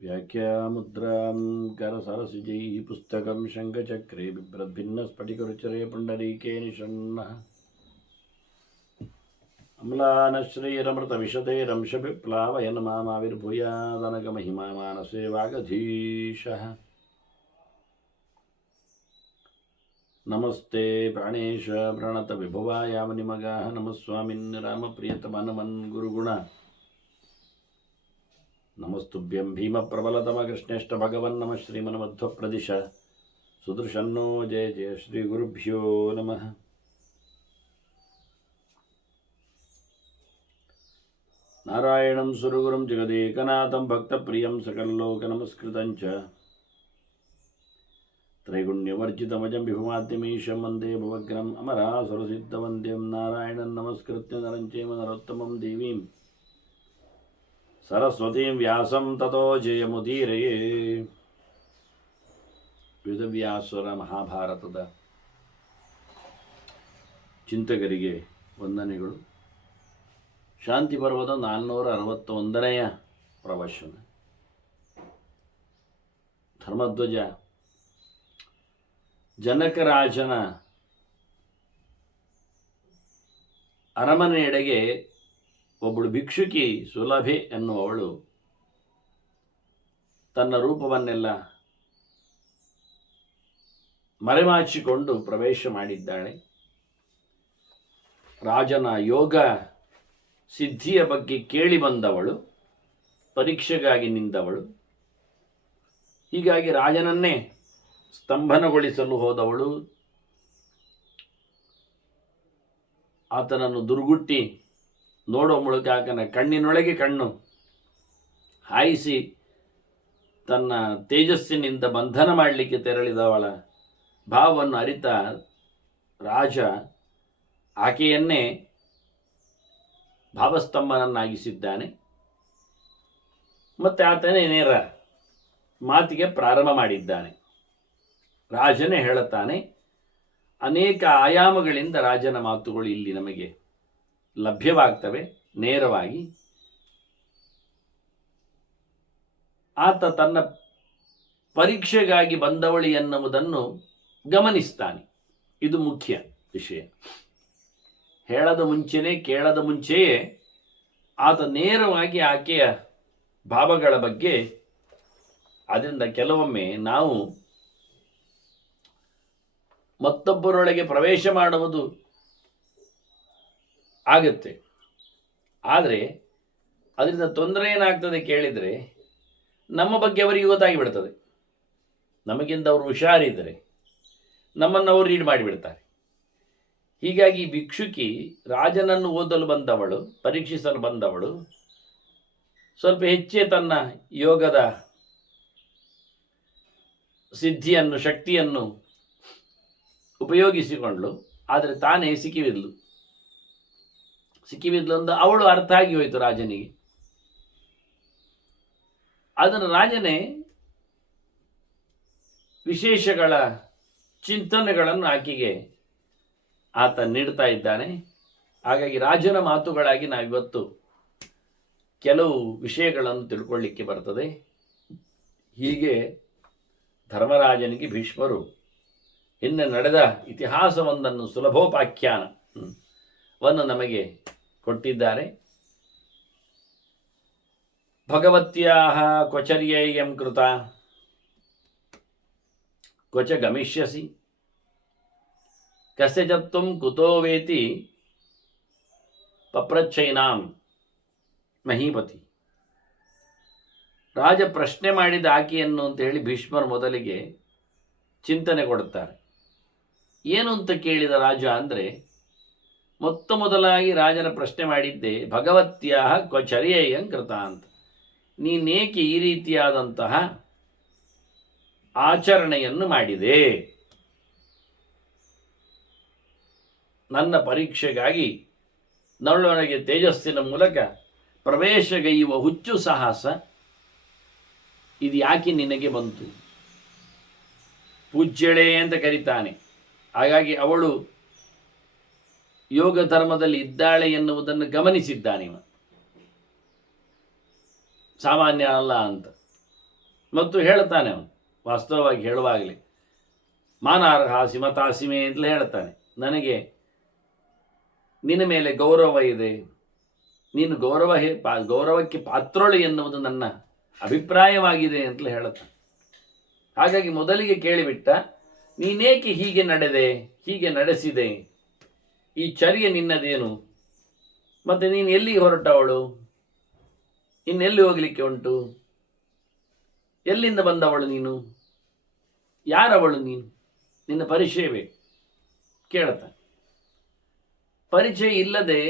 व्याख्यामुद्रां करसरसिजैः पुस्तकं शङ्खचक्रे बिभ्रद्भिन्नस्फटिकरुचिरे पुण्डरीके निषण्णः अम्लानश्रीरमृतविशतेरंशविप्लावयन् मामाविर्भूयादनगमहिमा मानसे वागधीशः नमस्ते प्राणेश प्रणतविभुवायामनिमगाः नमः स्वामिन् रामप्रियतमनमन् गुरुगुण नमस्तुभ्यं भीमप्रबलतमकृष्णेष्ट भगवन् नमः श्रीमन्मध्वप्रदिश सुदर्शन्नो जय जय श्रीगुरुभ्यो नमः। नारायणं सुरगुरुं जगदेकनाथं भक्तप्रियं सकललोकनमस्कृतं च त्रैगुण्यवर्जितमजं विभुमाद्यमीशं वन्दे भवग्रम् अमरासुरसिद्धवन्द्यं नारायणं नमस्कृत्य नरं चैव नरोत्तमं देवीं सरस्वतीं व्यासं ततो जयमुदीरये। ವೇದವ್ಯಾಸರ ಮಹಾಭಾರತದ ಚಿಂತಕರಿಗೆ ವಂದನೆಗಳು. ಶಾಂತಿ ಪರ್ವದ 461ನೆಯ ಪ್ರವಚನ. ಧರ್ಮಧ್ವಜ ಜನಕರಾಜನ ಅರಮನೆಯೆಡೆಗೆ ಒಬ್ಬಳು ಭಿಕ್ಷುಕಿ ಸುಲಭೆ ಎನ್ನುವವಳು ತನ್ನ ರೂಪವನ್ನೆಲ್ಲ ಮರೆಮಾಚಿಕೊಂಡು ಪ್ರವೇಶ ಮಾಡಿದ್ದಾಳೆ. ರಾಜನ ಯೋಗ ಸಿದ್ಧಿಯ ಬಗ್ಗೆ ಕೇಳಿ ಬಂದವಳು, ಪರೀಕ್ಷೆಗಾಗಿ ನಿಂದವಳು. ಹೀಗಾಗಿ ರಾಜನನ್ನೇ ಸ್ತಂಭನಗೊಳಿಸಲು ಹೋದವಳು. ಆತನನ್ನು ದುರ್ಗುಟ್ಟಿ ನೋಡುವ ಮೂಲಕ ಆತನ ಕಣ್ಣಿನೊಳಗೆ ಕಣ್ಣು ಹಾಯಿಸಿ ತನ್ನ ತೇಜಸ್ಸಿನಿಂದ ಬಂಧನ ಮಾಡಲಿಕ್ಕೆ ತೆರಳಿದವಳ ಭಾವವನ್ನು ಅರಿತ ರಾಜ ಆಕೆಯನ್ನೇ ಭಾವಸ್ತಂಭನನ್ನಾಗಿಸಿದ್ದಾನೆ. ಮತ್ತು ಆತನೇ ನೇರ ಮಾತಿಗೆ ಪ್ರಾರಂಭ ಮಾಡಿದ್ದಾನೆ. ರಾಜನೇ ಹೇಳುತ್ತಾನೆ. ಅನೇಕ ಆಯಾಮಗಳಿಂದ ರಾಜನ ಮಾತುಗಳು ಇಲ್ಲಿ ನಮಗೆ ಲಭ್ಯವಾಗ್ತವೆ. ನೇರವಾಗಿ ಆತ ತನ್ನ ಪರೀಕ್ಷೆಗಾಗಿ ಬಂದವಳಿ ಎನ್ನುವುದನ್ನು ಗಮನಿಸ್ತಾನೆ. ಇದು ಮುಖ್ಯ ವಿಷಯ. ಹೇಳದ ಮುಂಚೆನೇ ಕೇಳದ ಮುಂಚೆಯೇ ಆತ ನೇರವಾಗಿ ಆಕೆಯ ಭಾವಗಳ ಬಗ್ಗೆ. ಅದರಿಂದ ಕೆಲವೊಮ್ಮೆ ನಾವು ಮತ್ತೊಬ್ಬರೊಳಗೆ ಪ್ರವೇಶ ಮಾಡುವುದು ಆಗುತ್ತೆ. ಆದರೆ ಅದರಿಂದ ತೊಂದರೆ ಏನಾಗ್ತದೆ ಕೇಳಿದರೆ, ನಮ್ಮ ಬಗ್ಗೆ ಅವರಿಗೆ ಗೊತ್ತಾಗಿ ಬಿಡ್ತದೆ. ನಮಗಿಂತ ಅವರು ಹುಷಾರಿದ್ದರೆ ನಮ್ಮನ್ನು ಅವರು ರೀಡ್ ಮಾಡಿಬಿಡ್ತಾರೆ. ಹೀಗಾಗಿ ಭಿಕ್ಷುಕಿ ರಾಜನನ್ನು ಓದಲು ಬಂದವಳು, ಪರೀಕ್ಷಿಸಲು ಬಂದವಳು, ಸ್ವಲ್ಪ ಹೆಚ್ಚೇ ತನ್ನ ಯೋಗದ ಸಿದ್ಧಿಯನ್ನು, ಶಕ್ತಿಯನ್ನು ಉಪಯೋಗಿಸಿಕೊಂಡ್ಳು. ಆದರೆ ತಾನೇ ಸಿಕ್ಕಿಬಿದ್ಲು ಅಂತ ಅವಳು ಅರ್ಥ ಆಗಿ ಹೋಯಿತು ರಾಜನಿಗೆ. ಅದನ್ನು ರಾಜನೇ ವಿಶೇಷಗಳ ಚಿಂತನೆಗಳನ್ನು ಆಕೆಗೆ ಆತ ನೀಡ್ತಾ ಇದ್ದಾನೆ. ಹಾಗಾಗಿ ರಾಜನ ಮಾತುಗಳಾಗಿ ನಾವಿವತ್ತು ಕೆಲವು ವಿಷಯಗಳನ್ನು ತಿಳ್ಕೊಳ್ಳಿಕ್ಕೆ ಬರ್ತದೆ. ಹೀಗೆ ಧರ್ಮರಾಜನಿಗೆ ಭೀಷ್ಮರು ಹಿಂದೆ ನಡೆದ ಇತಿಹಾಸವೊಂದನ್ನು ಸುಲಭೋಪಾಖ್ಯಾನವನ್ನು ನಮಗೆ ಕೊಟ್ಟಿದ್ದಾರೆ. ಭಗವತ್ಯಾಹ ಕ್ವಚರ್ಯೇಯಂ ಕೃತ ಕ್ವಚ ಗಮಿಷ್ಯಸಿ ಕಸ್ಯಚಿತ್ತಂ ಕುತೋ ವೇತಿ ಪಪ್ರಚ್ಛೈನಾಂ ಮಹೀಪತಿ. ರಾಜ ಪ್ರಶ್ನೆ ಮಾಡಿದ ಆಕೆಯನ್ನು ಅಂತ ಹೇಳಿ ಭೀಷ್ಮರು ಮೊದಲಿಗೆ ಚಿಂತನೆ ಕೊಡುತ್ತಾರೆ. ಏನು ಅಂತ ಕೇಳಿದ ರಾಜ ಅಂದರೆ, ಮೊದಲಾಗಿ ರಾಜನ ಪ್ರಶ್ನೆ ಮಾಡಿದ್ದೆ ಭಗವತ್ಯಾಹ ಕ್ವಚರ್ಯೇಯಂ ಕೃತ ಅಂತ. ನೀನೇಕೆ ಈ ರೀತಿಯಾದಂತಹ ಆಚರಣೆಯನ್ನು ಮಾಡಿದೆ? ನನ್ನ ಪರೀಕ್ಷೆಗಾಗಿ ನನ್ನೊಳಗೆ ತೇಜಸ್ಸಿನ ಮೂಲಕ ಪ್ರವೇಶಗೈಯುವ ಹುಚ್ಚು ಸಾಹಸ ಇದು ಯಾಕೆ ನಿನಗೆ ಬಂತು? ಪೂಜ್ಯಳೆ ಅಂತ ಕರೀತಾನೆ. ಹಾಗಾಗಿ ಅವಳು ಯೋಗ ಧರ್ಮದಲ್ಲಿ ಇದ್ದಾಳೆ ಎನ್ನುವುದನ್ನು ಗಮನಿಸಿದ್ದಾನಿವ, ಸಾಮಾನ್ಯ ಅಲ್ಲ ಅಂತ. ಮತ್ತು ಹೇಳ್ತಾನೆ ಅವನು, ವಾಸ್ತವವಾಗಿ ಹೇಳುವಾಗಲೇ ಮಾನಾರ್ಹಾಸಿ ಮತಾಸಿಮೆ ಅಂತಲೇ ಹೇಳ್ತಾನೆ, ನನಗೆ ನಿನ್ನ ಮೇಲೆ ಗೌರವ ಇದೆ, ನೀನು ಗೌರವಕ್ಕೆ ಪಾತ್ರಳು ಎನ್ನುವುದು ನನ್ನ ಅಭಿಪ್ರಾಯವಾಗಿದೆ ಅಂತಲೇ ಹೇಳುತ್ತಾನೆ. ಹಾಗಾಗಿ ಮೊದಲಿಗೆ ಕೇಳಿಬಿಟ್ಟ, ನೀನೇಕೆ ಹೀಗೆ ನಡೆದೆ, ಹೀಗೆ ನಡೆಸಿದೆ, ಈ ಚರ್ಯ ನಿನ್ನದೇನು, ಮತ್ತು ನೀನು ಎಲ್ಲಿಗೆ ಹೊರಟವಳು, ಇನ್ನೆಲ್ಲಿ ಹೋಗಲಿಕ್ಕೆ ಉಂಟು, ಎಲ್ಲಿಂದ ಬಂದವಳು ನೀನು, ಯಾರವಳು ನೀನು, ನಿನ್ನ ಪರಿಚಯ ಬೇಕು ಕೇಳ್ತಾನೆ. ಪರಿಚಯ ಇಲ್ಲದೆ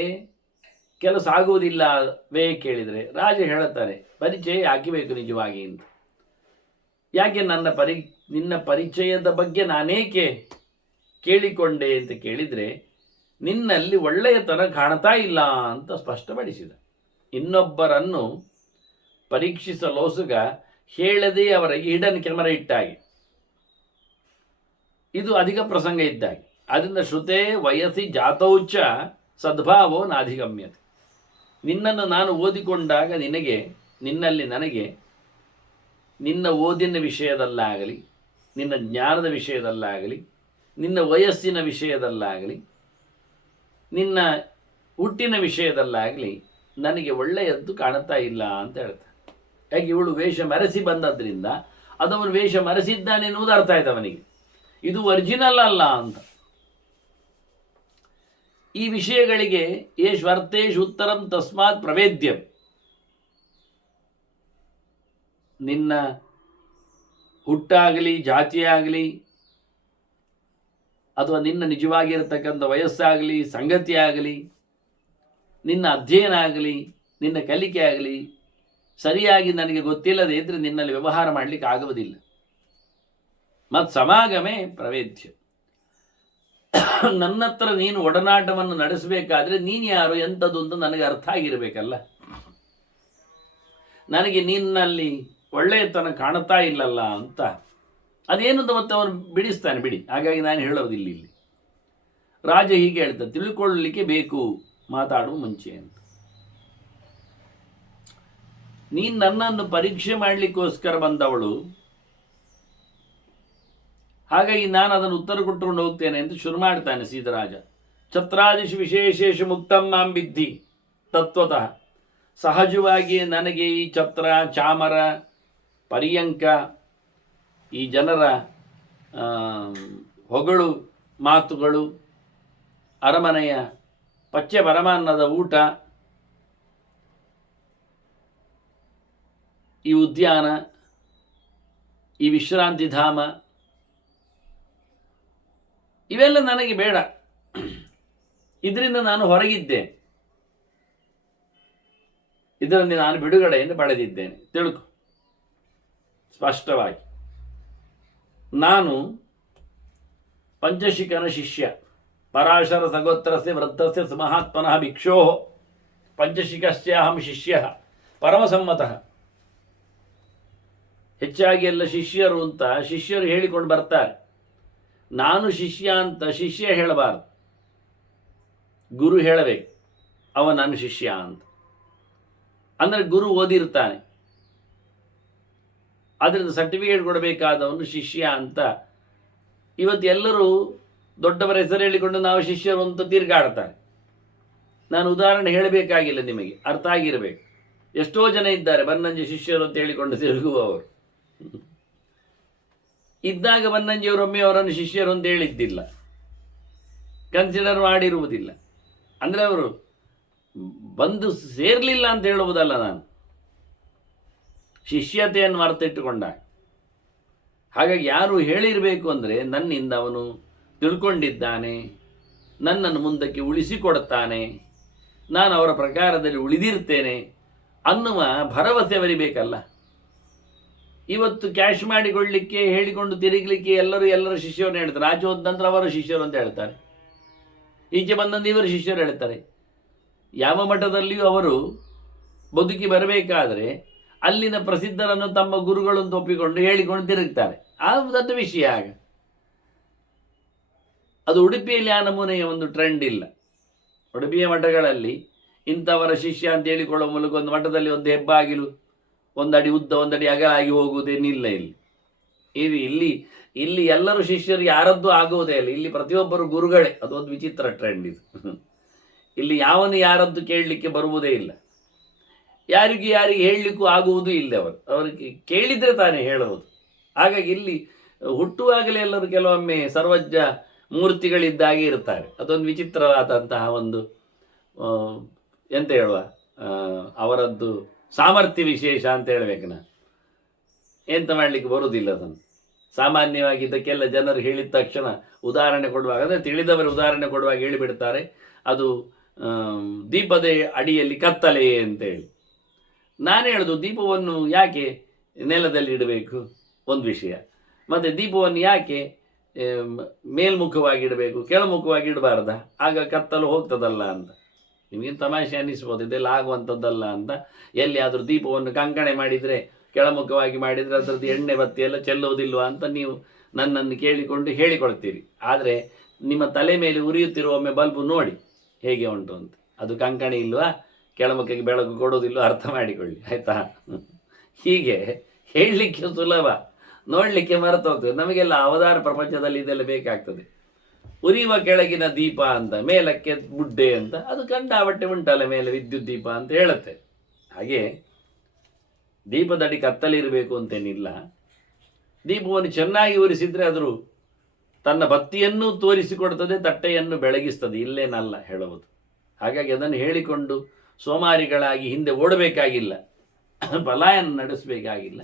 ಕೆಲಸ ಆಗುವುದಿಲ್ಲವೇ ಕೇಳಿದರೆ ರಾಜ ಹೇಳುತ್ತಾರೆ, ಪರಿಚಯ ಯಾಕೆ ಬೇಕು ನಿಜವಾಗಿ ಅಂತ. ಯಾಕೆ ನಿನ್ನ ಪರಿಚಯದ ಬಗ್ಗೆ ನಾನೇಕೆ ಕೇಳಿಕೊಂಡೆ ಅಂತ ಕೇಳಿದರೆ, ನಿನ್ನಲ್ಲಿ ಒಳ್ಳೆಯತನ ಕಾಣ್ತಾ ಇಲ್ಲ ಅಂತ ಸ್ಪಷ್ಟಪಡಿಸಿದ. ಇನ್ನೊಬ್ಬರನ್ನು ಪರೀಕ್ಷಿಸಲೋಸುಗ ಹೇಳದೆ ಅವರಿಗೆ ಹಿಡನ್ ಕ್ಯಾಮರಾ ಇಟ್ಟಾಗಿ, ಇದು ಅಧಿಕ ಪ್ರಸಂಗ ಇದ್ದಾಗೆ. ಅದರಿಂದ ಶ್ರುತೆ ವಯಸ್ಸಿ ಜಾತೌಚ ಸದ್ಭಾವೋ ನಾಧಿಗಮ್ಯತೆ. ನಿನ್ನನ್ನು ನಾನು ಓದಿಕೊಂಡಾಗ ನಿನ್ನಲ್ಲಿ ನನಗೆ ನಿನ್ನ ಓದಿನ ವಿಷಯದಲ್ಲಾಗಲಿ, ನಿನ್ನ ಜ್ಞಾನದ ವಿಷಯದಲ್ಲಾಗಲಿ, ನಿನ್ನ ವಯಸ್ಸಿನ ವಿಷಯದಲ್ಲಾಗಲಿ, ನಿನ್ನ ಹುಟ್ಟಿನ ವಿಷಯದಲ್ಲಾಗಲಿ ನನಗೆ ಒಳ್ಳೆಯದ್ದು ಕಾಣುತ್ತಾ ಇಲ್ಲ ಅಂತ ಹೇಳ್ತಾರೆ. ಯಾಕೆ, ಇವಳು ವೇಷ ಮರೆಸಿ ಬಂದದ್ರಿಂದ ಅದವನು ವೇಷ ಮರೆಸಿದ್ದಾನೆ ಎನ್ನುವುದು ಅರ್ಥ ಆಯ್ತು ಅವನಿಗೆ, ಇದು ಒರಿಜಿನಲ್ ಅಲ್ಲ ಅಂತ. ಈ ವಿಷಯಗಳಿಗೆ ಏಶ್ವರ್ತೇಶ್ ಉತ್ತರಂ ತಸ್ಮಾತ್ ಪ್ರವೇದ್ಯಂ. ನಿನ್ನ ಹುಟ್ಟಾಗಲಿ, ಜಾತಿಯಾಗಲಿ, ಅಥವಾ ನಿನ್ನ ನಿಜವಾಗಿರತಕ್ಕಂಥ ವಯಸ್ಸಾಗಲಿ, ಸಂಗತಿಯಾಗಲಿ, ನಿನ್ನ ಅಧ್ಯಯನ ಆಗಲಿ, ನಿನ್ನ ಕಲಿಕೆ ಆಗಲಿ ಸರಿಯಾಗಿ ನನಗೆ ಗೊತ್ತಿಲ್ಲದೆ ಇದ್ದರೆ ನಿನ್ನಲ್ಲಿ ವ್ಯವಹಾರ ಮಾಡಲಿಕ್ಕೆ ಆಗುವುದಿಲ್ಲ. ಮತ್ತು ಸಮಾಗಮೇ ಪ್ರವೇದ್ಯ. ನನ್ನ ಹತ್ರ ನೀನು ಒಡನಾಟವನ್ನು ನಡೆಸಬೇಕಾದ್ರೆ ನೀನು ಯಾರು, ಎಂಥದ್ದು ಅಂತ ನನಗೆ ಅರ್ಥ ಆಗಿರಬೇಕಲ್ಲ. ನನಗೆ ನಿನ್ನಲ್ಲಿ ಒಳ್ಳೆಯತನ ಕಾಣುತ್ತಾ ಇಲ್ಲಲ್ಲ ಅಂತ. ಅದೇನಂತ ಮತ್ತೆ ಅವನು ಬಿಡಿಸ್ತಾನೆ, ಬಿಡಿ. ಹಾಗಾಗಿ ನಾನು ಹೇಳೋದಿಲ್ಲ ಇಲ್ಲಿ. ರಾಜ ಹೀಗೆ ಹೇಳ್ತಾನೆ, ತಿಳ್ಕೊಳ್ಳಲಿಕ್ಕೆ ಬೇಕು ಮಾತಾಡುವ ಮುಂಚೆ ಅಂತ. ನೀನು ನನ್ನನ್ನು ಪರೀಕ್ಷೆ ಮಾಡಲಿಕ್ಕೋಸ್ಕರ ಬಂದವಳು, ಹಾಗಾಗಿ ನಾನು ಅದನ್ನು ಉತ್ತರ ಕೊಟ್ಟುಕೊಂಡು ಹೋಗ್ತೇನೆ ಅಂತ ಶುರು ಮಾಡ್ತಾನೆ ಸೀದರಾಜ. ಛತ್ರಾದಿಶು ವಿಶೇಷೇಶು ಮುಕ್ತಂ ಮಾಂ ವಿದ್ಧಿ ತತ್ವತಃ. ಸಹಜವಾಗಿ ನನಗೆ ಈ ಛತ್ರ, ಚಾಮರ, ಪರ್ಯಂಕ, ಈ ಜನರ ಹೊಗಳು ಮಾತುಗಳು, ಅರಮನೆಯ ಪಚ್ಚೆ ಪರಮಾನ್ನದ ಊಟ, ಈ ಉದ್ಯಾನ, ಈ ವಿಶ್ರಾಂತಿ ಧಾಮ, ಇವೆಲ್ಲ ನನಗೆ ಬೇಡ. ಇದರಿಂದ ನಾನು ಹೊರಗಿದ್ದೆ, ಇದರಲ್ಲಿ ನಾನು ಬಿಡುಗಡೆಯನ್ನು ಪಡೆದಿದ್ದೇನೆ. ತಿಳ್ಕೊ ಸ್ಪಷ್ಟವಾಗಿ. ನಾನು ಪಂಚಶಿಖನ ಶಿಷ್ಯ, ಪರಾಶರ ಸಗೋತ್ರಸ್ಯ ವೃತ್ತಸ್ಯ ಮಹಾತ್ಮನಃ ಭಿಕ್ಷೋ ಪಂಚಶಿಖಸ್ಯಾಹಂ ಶಿಷ್ಯ ಪರಮಸಮ್ಮತಃ. ಹೆಚ್ಚಾಗಿ ಎಲ್ಲ ಶಿಷ್ಯರು ಅಂತ ಶಿಷ್ಯರು ಹೇಳಿಕೊಂಡು ಬರ್ತಾರೆ. ನಾನು ಶಿಷ್ಯ ಅಂತ ಶಿಷ್ಯ ಹೇಳಬಾರ್ದು, ಗುರು ಹೇಳಬೇಕು ಅವ ನನ್ನ ಶಿಷ್ಯ ಅಂತ. ಅಂದರೆ ಗುರು ಓದಿರ್ತಾನೆ, ಅದರಿಂದ ಸರ್ಟಿಫಿಕೇಟ್ ಕೊಡಬೇಕಾದವನು ಶಿಷ್ಯ ಅಂತ. ಇವತ್ತು ಎಲ್ಲರೂ ದೊಡ್ಡವರ ಹೆಸರು ಹೇಳಿಕೊಂಡು ನಾವು ಶಿಷ್ಯರು ಅಂತ ತಿರುಗಾಡ್ತಾರೆ. ನಾನು ಉದಾಹರಣೆ ಹೇಳಬೇಕಾಗಿಲ್ಲ, ನಿಮಗೆ ಅರ್ಥ ಆಗಿರಬೇಕು. ಎಷ್ಟೋ ಜನ ಇದ್ದಾರೆ ಬನ್ನಂಜಿ ಶಿಷ್ಯರು ಅಂತ ಹೇಳಿಕೊಂಡು ತಿರುಗುವವರು. ಇದ್ದಾಗ ಬನ್ನಂಜಿಯವರೊಮ್ಮೆ ಅವರನ್ನು ಶಿಷ್ಯರು ಅಂತ ಹೇಳಿದ್ದಿಲ್ಲ, ಕನ್ಸಿಡರ್ ಮಾಡಿರುವುದಿಲ್ಲ. ಅಂದರೆ ಅವರು ಬಂದು ಸೇರಲಿಲ್ಲ ಅಂತ ಹೇಳುವುದಲ್ಲ, ನಾನು ಶಿಷ್ಯತೆಯನ್ನು ಮರೆತಿಟ್ಟುಕೊಂಡಾಗ. ಹಾಗಾಗಿ ಯಾರು ಹೇಳಿರಬೇಕು ಅಂದರೆ ನನ್ನಿಂದ ಅವನು ತಿಳ್ಕೊಂಡಿದ್ದಾನೆ, ನನ್ನನ್ನು ಮುಂದಕ್ಕೆ ಉಳಿಸಿಕೊಡುತ್ತಾನೆ, ನಾನು ಅವರ ಪ್ರಕಾರದಲ್ಲಿ ಉಳಿದಿರ್ತೇನೆ ಅನ್ನುವ ಭರವಸೆ ಬರಿಬೇಕಲ್ಲ. ಇವತ್ತು ಕ್ಯಾಶ್ ಮಾಡಿಕೊಳ್ಳಲಿಕ್ಕೆ ಹೇಳಿಕೊಂಡು ತಿರುಗಲಿಕ್ಕೆ ಎಲ್ಲರ ಶಿಷ್ಯರನ್ನು ಹೇಳ್ತಾರೆ. ಆಚೆ ಹೋದ ನಂತರ ಅವರ ಶಿಷ್ಯರು ಅಂತ ಹೇಳ್ತಾರೆ, ಈಚೆ ಬಂದಂದು ಇವರು ಶಿಷ್ಯರು ಹೇಳ್ತಾರೆ. ಯಾವ ಮಠದಲ್ಲಿಯೂ ಅವರು ಬದುಕಿ ಬರಬೇಕಾದರೆ ಅಲ್ಲಿನ ಪ್ರಸಿದ್ಧರನ್ನು ತಮ್ಮ ಗುರುಗಳು ಅಂತ ಒಪ್ಪಿಕೊಂಡು ಹೇಳಿಕೊಂಡು ತಿರುಗ್ತಾರೆ. ಅದು ವಿಷಯ. ಆಗ ಅದು ಉಡುಪಿಯಲ್ಲಿ ಆ ನಮೂನೆಯ ಒಂದು ಟ್ರೆಂಡ್ ಇಲ್ಲ. ಉಡುಪಿಯ ಮಠಗಳಲ್ಲಿ ಇಂಥವರ ಶಿಷ್ಯ ಅಂತ ಹೇಳಿಕೊಳ್ಳುವ ಮೂಲಕ ಒಂದು ಮಠದಲ್ಲಿ ಒಂದು ಹೆಬ್ಬಾಗಿಲು ಒಂದಡಿ ಉದ್ದ ಒಂದಡಿ ಅಗಲ ಆಗಿ ಹೋಗುವುದೇನಿಲ್ಲ. ಇಲ್ಲಿ ಇಲ್ಲಿ ಎಲ್ಲರೂ ಶಿಷ್ಯರು ಯಾರದ್ದು ಆಗುವುದೇ ಇಲ್ಲ. ಇಲ್ಲಿ ಪ್ರತಿಯೊಬ್ಬರು ಗುರುಗಳೇ. ಅದೊಂದು ವಿಚಿತ್ರ ಟ್ರೆಂಡ್ ಇದು. ಇಲ್ಲಿ ಯಾವನು ಯಾರದ್ದು ಕೇಳಲಿಕ್ಕೆ ಬರುವುದೇ ಇಲ್ಲ. ಯಾರಿಗೆ ಹೇಳಲಿಕ್ಕೂ ಆಗುವುದೂ ಇಲ್ಲ. ಅವರಿಗೆ ಕೇಳಿದರೆ ತಾನೇ ಹೇಳುವುದು. ಹಾಗಾಗಿ ಇಲ್ಲಿ ಹುಟ್ಟುವಾಗಲೇ ಎಲ್ಲರೂ ಕೆಲವೊಮ್ಮೆ ಸರ್ವಜ್ಞ ಮೂರ್ತಿಗಳಿದ್ದಾಗೆ ಇರ್ತಾರೆ. ಅದೊಂದು ವಿಚಿತ್ರವಾದಂತಹ ಒಂದು ಎಂತ ಹೇಳುವ ಅವರದ್ದು ಸಾಮರ್ಥ್ಯ ವಿಶೇಷ ಅಂತ ಹೇಳಬೇಕು. ನಾನು ಎಂತ ಮಾಡಲಿಕ್ಕೆ ಬರುವುದಿಲ್ಲ ಅದನ್ನು. ಸಾಮಾನ್ಯವಾಗಿ ಇದಕ್ಕೆಲ್ಲ ಜನರು ಹೇಳಿದ ತಕ್ಷಣ ಉದಾಹರಣೆ ಕೊಡುವಾಗ, ಅಂದರೆ ತಿಳಿದವರು ಉದಾಹರಣೆ ಕೊಡುವಾಗ ಹೇಳಿಬಿಡ್ತಾರೆ, ಅದು ದೀಪದ ಅಡಿಯಲ್ಲಿ ಕತ್ತಲೆ ಅಂತೇಳಿ. ನಾನು ಹೇಳೋದು, ದೀಪವನ್ನು ಯಾಕೆ ನೆಲದಲ್ಲಿ ಇಡಬೇಕು ಒಂದು ವಿಷಯ, ಮತ್ತು ದೀಪವನ್ನು ಯಾಕೆ ಮೇಲ್ಮುಖವಾಗಿ ಇಡಬೇಕು, ಕೆಳಮುಖವಾಗಿ ಇಡಬಾರ್ದ, ಆಗ ಕತ್ತಲು ಹೋಗ್ತದಲ್ಲ ಅಂತ. ನಿಮಗೇನು ತಮಾಷೆ ಅನ್ನಿಸ್ಬೋದು, ಇದೆಲ್ಲ ಆಗುವಂಥದ್ದಲ್ಲ ಅಂತ. ಎಲ್ಲಿಯಾದರೂ ದೀಪವನ್ನು ಕಂಕಣೆ ಮಾಡಿದರೆ, ಕೆಳಮುಖವಾಗಿ ಮಾಡಿದರೆ ಅದರದ್ದು ಎಣ್ಣೆ ಬತ್ತಿ ಎಲ್ಲ ಚೆಲ್ಲುವುದಿಲ್ವ ಅಂತ ನೀವು ನನ್ನನ್ನು ಕೇಳಿಕೊಂಡು ಹೇಳಿಕೊಳ್ತೀರಿ. ಆದರೆ ನಿಮ್ಮ ತಲೆ ಮೇಲೆ ಉರಿಯುತ್ತಿರುವ ಒಮ್ಮೆ ಬಲ್ಬು ನೋಡಿ ಹೇಗೆ ಉಂಟು ಅಂತ. ಅದು ಕಂಕಣಿ ಇಲ್ವಾ, ಕೆಳಮುಖಕ್ಕೆ ಬೆಳಕು ಕೊಡೋದಿಲ್ವ, ಅರ್ಥ ಮಾಡಿಕೊಳ್ಳಿ ಆಯಿತಾ. ಹೀಗೆ ಹೇಳಲಿಕ್ಕೆ ಸುಲಭ, ನೋಡಲಿಕ್ಕೆ ಮರೆತು ಹೋಗ್ತದೆ. ನಮಗೆಲ್ಲ ಅವತಾರ ಪ್ರಪಂಚದಲ್ಲಿ ಇದೆಲ್ಲ ಬೇಕಾಗ್ತದೆ. ಉರಿಯುವ ಕೆಳಗಿನ ದೀಪ ಅಂತ, ಮೇಲಕ್ಕೆ ಬುಡ್ಡೆ ಅಂತ, ಅದು ಕಂಡಾಬಟ್ಟೆ ಉಂಟಲ್ಲ ಮೇಲೆ ವಿದ್ಯುತ್ ದೀಪ ಅಂತ ಹೇಳುತ್ತೆ. ಹಾಗೆ ದೀಪದಡಿ ಕತ್ತಲಿರಬೇಕು ಅಂತೇನಿಲ್ಲ. ದೀಪವನ್ನು ಚೆನ್ನಾಗಿ ಉರಿಸಿದರೆ ಅದು ತನ್ನ ಬತ್ತಿಯನ್ನು ತೋರಿಸಿಕೊಡ್ತದೆ, ತಟ್ಟೆಯನ್ನು ಬೆಳಗಿಸ್ತದೆ, ಇಲ್ಲೇನಲ್ಲ ಹೇಳುವುದು. ಹಾಗಾಗಿ ಅದನ್ನು ಹೇಳಿಕೊಂಡು ಸೋಮಾರಿಗಳಾಗಿ ಹಿಂದೆ ಓಡಬೇಕಾಗಿಲ್ಲ, ಪಲಾಯನ ನಡೆಸಬೇಕಾಗಿಲ್ಲ.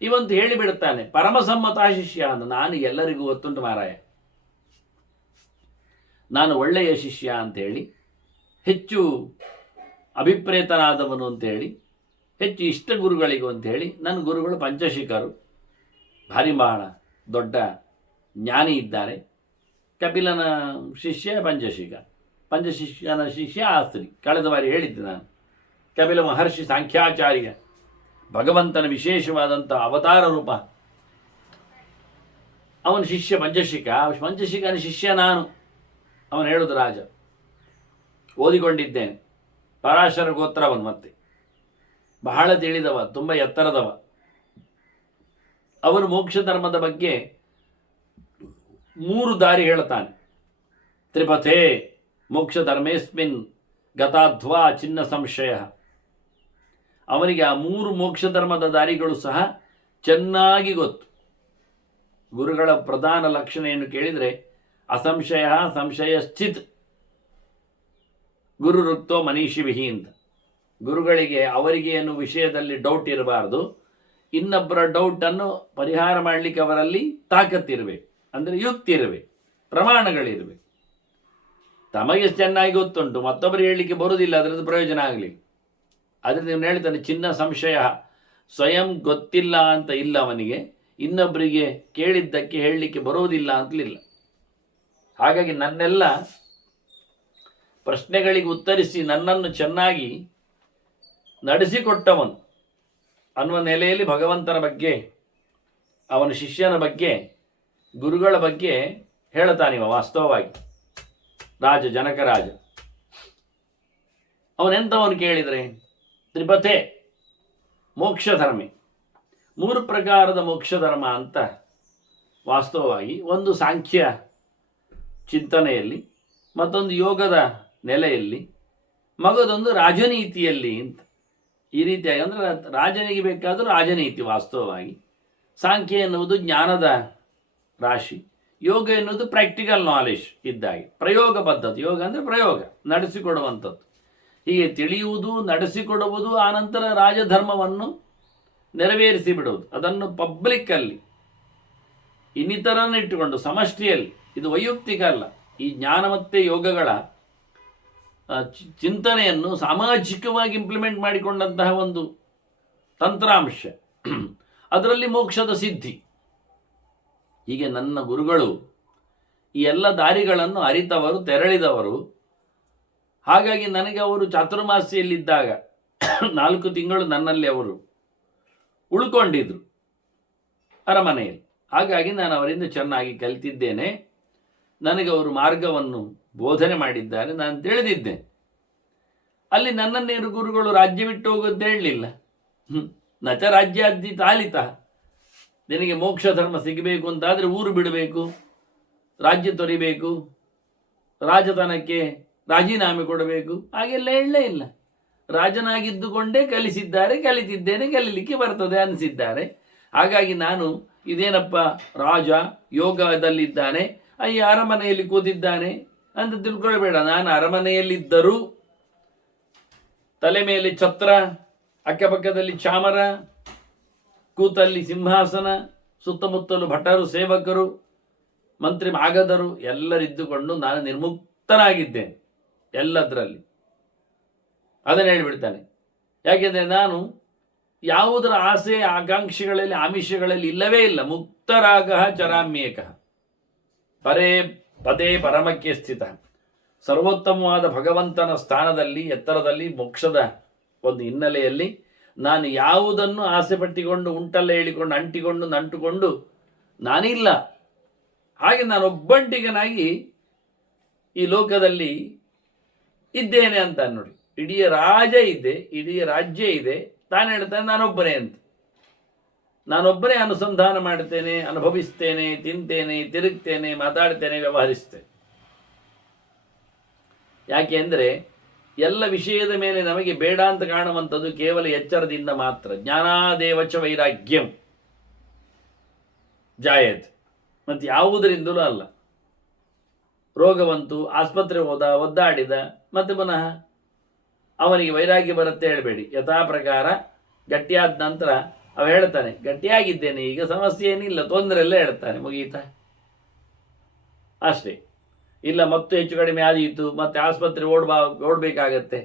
ಇವಂತೂ ಹೇಳಿಬಿಡುತ್ತಾನೆ, ಪರಮಸಮ್ಮತ ಶಿಷ್ಯ ಅಂತ. ನಾನು ಎಲ್ಲರಿಗೂ ಗೊತ್ತುಂಟು ಮಾರಾಯ, ನಾನು ಒಳ್ಳೆಯ ಶಿಷ್ಯ ಅಂಥೇಳಿ, ಹೆಚ್ಚು ಅಭಿಪ್ರೇತನಾದವನು ಅಂಥೇಳಿ, ಹೆಚ್ಚು ಇಷ್ಟ ಗುರುಗಳಿಗೂ ಅಂಥೇಳಿ. ನನ್ನ ಗುರುಗಳು ಪಂಚಶಿಖರು, ಭಾರಿ ಬಹಳ ದೊಡ್ಡ ಜ್ಞಾನಿ ಇದ್ದಾರೆ. ಕಪಿಲನ ಶಿಷ್ಯ ಪಂಚಶಿಖ, ಪಂಚಶಿಷ್ಯನ ಶಿಷ್ಯ ಆಸ್ತ್ರಿ. ಕಳೆದ ಬಾರಿ ಹೇಳಿದ್ದೆ ನಾನು. ಕಪಿಲ ಮಹರ್ಷಿ ಸಾಂಖ್ಯಾಚಾರ್ಯ, ಭಗವಂತನ ವಿಶೇಷವಾದಂಥ ಅವತಾರ ರೂಪ. ಅವನ ಶಿಷ್ಯ ಪಂಚಶಿಖ, ಪಂಚಶಿಖನ ಶಿಷ್ಯ ನಾನು. ಅವನು ಹೇಳುದು, ರಾಜ ಓದಿಕೊಂಡಿದ್ದೇನೆ, ಪರಾಶರ ಗೋತ್ರವನು, ಮತ್ತೆ ಬಹಳ ತಿಳಿದವ, ತುಂಬ ಎತ್ತರದವ. ಅವನು ಮೋಕ್ಷ ಧರ್ಮದ ಬಗ್ಗೆ 3 ದಾರಿ ಹೇಳ್ತಾನೆ. ತ್ರಿಪಥೇ ಮೋಕ್ಷ ಧರ್ಮೇಸ್ಮಿನ್ ಗತಾಧ್ವಾ ಚಿನ್ನ ಸಂಶಯ. ಅವನಿಗೆ ಆ 3 ಮೋಕ್ಷ ಧರ್ಮದ ದಾರಿಗಳು ಸಹ ಚೆನ್ನಾಗಿ ಗೊತ್ತು. ಗುರುಗಳ ಪ್ರಧಾನ ಲಕ್ಷಣ ಏನು ಕೇಳಿದರೆ, ಅಸಂಶಯ ಸಂಶಯಶ್ಚಿತ್ ಗುರು ರುಕ್ತೋ ಮನೀಷಿವಿಹಿ ಅಂತ. ಗುರುಗಳಿಗೆ ಅವರಿಗೆ ಏನು ವಿಷಯದಲ್ಲಿ ಡೌಟ್ ಇರಬಾರ್ದು, ಇನ್ನೊಬ್ಬರ ಡೌಟನ್ನು ಪರಿಹಾರ ಮಾಡಲಿಕ್ಕೆ ಅವರಲ್ಲಿ ತಾಕತ್ತಿರಬೇಕು, ಅಂದರೆ ಯುಕ್ತಿ ಇರಬೇಕು, ಪ್ರಮಾಣಗಳಿರಬೇಕು. ತಮಗೆ ಚೆನ್ನಾಗಿ ಗೊತ್ತುಂಟು, ಮತ್ತೊಬ್ಬರು ಹೇಳಲಿಕ್ಕೆ ಬರುವುದಿಲ್ಲ, ಅದರದ್ದು ಪ್ರಯೋಜನ ಆಗಲಿ. ಅದರಿಂದ ಇವನು ಹೇಳ್ತಾನೆ, ಚಿನ್ನ ಸಂಶಯ, ಸ್ವಯಂ ಗೊತ್ತಿಲ್ಲ ಅಂತ ಇಲ್ಲ ಅವನಿಗೆ, ಇನ್ನೊಬ್ಬರಿಗೆ ಕೇಳಿದ್ದಕ್ಕೆ ಹೇಳಲಿಕ್ಕೆ ಬರುವುದಿಲ್ಲ ಅಂತಲಿಲ್ಲ. ಹಾಗಾಗಿ ನನ್ನೆಲ್ಲ ಪ್ರಶ್ನೆಗಳಿಗೆ ಉತ್ತರಿಸಿ ನನ್ನನ್ನು ಚೆನ್ನಾಗಿ ನಡೆಸಿಕೊಟ್ಟವನು ಅನ್ನುವ ನೆಲೆಯಲ್ಲಿ ಭಗವಂತನ ಬಗ್ಗೆ, ಅವನ ಶಿಷ್ಯನ ಬಗ್ಗೆ, ಗುರುಗಳ ಬಗ್ಗೆ ಹೇಳ್ತಾನಿವ. ವಾಸ್ತವವಾಗಿ ಜನಕರಾಜ ಅವನೆಂಥವನು ಕೇಳಿದರೆ, ತ್ರಿಪಥೆ ಮೋಕ್ಷಧರ್ಮಿ, 3 ಪ್ರಕಾರದ ಮೋಕ್ಷಧರ್ಮ ಅಂತ. ವಾಸ್ತವವಾಗಿ ಒಂದು ಸಾಂಖ್ಯ ಚಿಂತನೆಯಲ್ಲಿ, ಮತ್ತೊಂದು ಯೋಗದ ನೆಲೆಯಲ್ಲಿ, ಮಗದೊಂದು ರಾಜನೀತಿಯಲ್ಲಿ ಅಂತ. ಈ ರೀತಿಯಾಗಿ, ಅಂದರೆ ರಾಜನಿಗೆ ಬೇಕಾದರೂ ರಾಜನೀತಿ ವಾಸ್ತವವಾಗಿ. ಸಾಂಖ್ಯ ಎನ್ನುವುದು ಜ್ಞಾನದ ರಾಶಿ, ಯೋಗ ಎನ್ನುವುದು ಪ್ರಾಕ್ಟಿಕಲ್ ನಾಲೆಜ್ ಇದ್ದಾಗೆ, ಪ್ರಯೋಗ ಪದ್ಧತಿ. ಯೋಗ ಅಂದರೆ ಪ್ರಯೋಗ, ನಡೆಸಿಕೊಡುವಂಥದ್ದು. ಹೀಗೆ ತಿಳಿಯುವುದು, ನಡೆಸಿಕೊಡುವುದು, ಆನಂತರ ರಾಜಧರ್ಮವನ್ನು ನೆರವೇರಿಸಿ ಬಿಡುವುದು. ಅದನ್ನು ಪಬ್ಲಿಕ್ಕಲ್ಲಿ ಇನ್ನಿತರನ್ನು ಇಟ್ಟುಕೊಂಡು ಸಮಷ್ಟಿಯಲ್ಲಿ, ಇದು ವೈಯಕ್ತಿಕ ಅಲ್ಲ. ಈ ಜ್ಞಾನ ಮತ್ತು ಯೋಗಗಳ ಚಿಂತನೆಯನ್ನು ಸಾಮಾಜಿಕವಾಗಿ ಇಂಪ್ಲಿಮೆಂಟ್ ಮಾಡಿಕೊಂಡಂತಹ ಒಂದು ತಂತ್ರಾಂಶ, ಅದರಲ್ಲಿ ಮೋಕ್ಷದ ಸಿದ್ಧಿ. ಹೀಗೆ ನನ್ನ ಗುರುಗಳು ಈ ಎಲ್ಲ ದಾರಿಗಳನ್ನು ಅರಿತವರು, ತೆರಳಿದವರು. ಹಾಗಾಗಿ ನನಗೆ ಅವರು ಚಾತುರ್ಮಾಸ್ಯಲ್ಲಿದ್ದಾಗ 4 ತಿಂಗಳು ನನ್ನಲ್ಲಿ ಅವರು ಉಳ್ಕೊಂಡಿದ್ರು ಅರಮನೆಯಲ್ಲಿ. ಹಾಗಾಗಿ ನಾನು ಅವರಿಂದ ಚೆನ್ನಾಗಿ ಕಲಿತಿದ್ದೇನೆ. ನನಗೆ ಅವರು ಮಾರ್ಗವನ್ನು ಬೋಧನೆ ಮಾಡಿದ್ದಾರೆ, ನಾನು ತಿಳಿದಿದ್ದೆ. ಅಲ್ಲಿ ನನ್ನನ್ನೇನು ಗುರುಗಳು ರಾಜ್ಯ ಬಿಟ್ಟು ಹೋಗುವಂತ ಹೇಳಲಿಲ್ಲ. ನಚ ರಾಜ್ಯಾದ್ದಿ ತಾಲಿತ, ನಿನಗೆ ಮೋಕ್ಷ ಧರ್ಮ ಸಿಗಬೇಕು ಅಂತಾದರೆ ಊರು ಬಿಡಬೇಕು, ರಾಜ್ಯ ತೊರಿಬೇಕು, ರಾಜತನಕ್ಕೆ ರಾಜೀನಾಮೆ ಕೊಡಬೇಕು, ಹಾಗೆಲ್ಲ ಹೇಳಲೇ ಇಲ್ಲ. ರಾಜನಾಗಿದ್ದುಕೊಂಡೇ ಕಲಿಸಿದ್ದಾರೆ, ಕಲಿತಿದ್ದೇನೆ, ಕಲೀಲಿಕ್ಕೆ ಬರ್ತದೆ ಅನಿಸಿದ್ದಾರೆ. ಹಾಗಾಗಿ ನಾನು ಇದೇನಪ್ಪ ರಾಜ ಯೋಗದಲ್ಲಿದ್ದಾನೆ, ಅಯ್ಯ ಅರಮನೆಯಲ್ಲಿ ಕೂತಿದ್ದಾನೆ ಅಂತ ತಿಳ್ಕೊಳ್ಬೇಡ. ನಾನು ಅರಮನೆಯಲ್ಲಿದ್ದರೂ ತಲೆ ಮೇಲೆ ಛತ್ರ, ಅಕ್ಕಪಕ್ಕದಲ್ಲಿ ಚಾಮರ, ಕೂತಲ್ಲಿ ಸಿಂಹಾಸನ, ಸುತ್ತಮುತ್ತಲು ಭಟರು, ಸೇವಕರು, ಮಂತ್ರಿ ಮಾಗಧರು ಎಲ್ಲರಿದ್ದುಕೊಂಡು ನಾನು ನಿರ್ಮುಕ್ತನಾಗಿದ್ದೇನೆ ಎಲ್ಲದರಲ್ಲಿ. ಅದನ್ನು ಹೇಳಿಬಿಡ್ತಾನೆ. ಯಾಕೆಂದರೆ ನಾನು ಯಾವುದರ ಆಸೆ ಆಕಾಂಕ್ಷೆಗಳಲ್ಲಿ ಆಮಿಷಗಳಲ್ಲಿ ಇಲ್ಲವೇ ಇಲ್ಲ. ಮುಕ್ತರಾಗ ಚರಾಮ್ಯೇಕ ಪರೇ ಪದೇ ಪರಮಕ್ಕೆ ಸ್ಥಿತ, ಸರ್ವೋತ್ತಮವಾದ ಭಗವಂತನ ಸ್ಥಾನದಲ್ಲಿ ಎತ್ತರದಲ್ಲಿ ಮೋಕ್ಷದ ಒಂದು ಹಿನ್ನೆಲೆಯಲ್ಲಿ ನಾನು ಯಾವುದನ್ನು ಆಸೆ ಪಟ್ಟಿಕೊಂಡು ಉಂಟಲ್ಲ ಹೇಳಿಕೊಂಡು ಅಂಟಿಕೊಂಡು ನಂಟುಕೊಂಡು ನಾನಿಲ್ಲ. ಹಾಗೆ ನಾನು ಒಬ್ಬಂಟಿಗನಾಗಿ ಈ ಲೋಕದಲ್ಲಿ ಇದ್ದೇನೆ ಅಂತ ನೋಡಿ. ಇಡೀ ರಾಜ ಇದೆ, ಇಡೀ ರಾಜ್ಯ ಇದೆ, ತಾನು ಹೇಳ್ತಾನೆ ನಾನೊಬ್ಬನೇ ಅಂತ. ನಾನೊಬ್ಬನೇ ಅನುಸಂಧಾನ ಮಾಡ್ತೇನೆ, ಅನುಭವಿಸ್ತೇನೆ, ತಿಂತೇನೆ, ತಿರುಗ್ತೇನೆ, ಮಾತಾಡ್ತೇನೆ, ವ್ಯವಹರಿಸ್ತೇನೆ. ಯಾಕೆ ಅಂದರೆ ಎಲ್ಲ ವಿಷಯದ ಮೇಲೆ ನಮಗೆ ಬೇಡ ಅಂತ ಕಾಣುವಂಥದ್ದು ಕೇವಲ ಎಚ್ಚರದಿಂದ ಮಾತ್ರ. ಜ್ಞಾನಾದೇವಚ ವೈರಾಗ್ಯಂ ಜಾಯತ್, ಮತ್ತು ಯಾವುದರಿಂದಲೂ ಅಲ್ಲ. ರೋಗವಂತೂ ಆಸ್ಪತ್ರೆ ಹೋದ, ಒದ್ದಾಡಿದ, ಮತ್ತೆ ಪುನಃ ಅವನಿಗೆ ವೈರಾಗ್ಯ ಬರುತ್ತೆ ಹೇಳಬೇಡಿ. ಯಥಾ ಪ್ರಕಾರ ಗಟ್ಟಿಯಾದ ನಂತರ ಅವ ಹೇಳ್ತಾನೆ ಗಟ್ಟಿಯಾಗಿದ್ದೇನೆ, ಈಗ ಸಮಸ್ಯೆ ಏನಿಲ್ಲ, ತೊಂದರೆ ಎಲ್ಲ ಹೇಳ್ತಾನೆ, ಮುಗೀತಾ ಅಷ್ಟೇ. ಇಲ್ಲ ಮತ್ತು ಹೆಚ್ಚು ಕಡಿಮೆ ಆದೀತು, ಮತ್ತೆ ಆಸ್ಪತ್ರೆ ಓಡಬೇಕಾಗತ್ತೆ,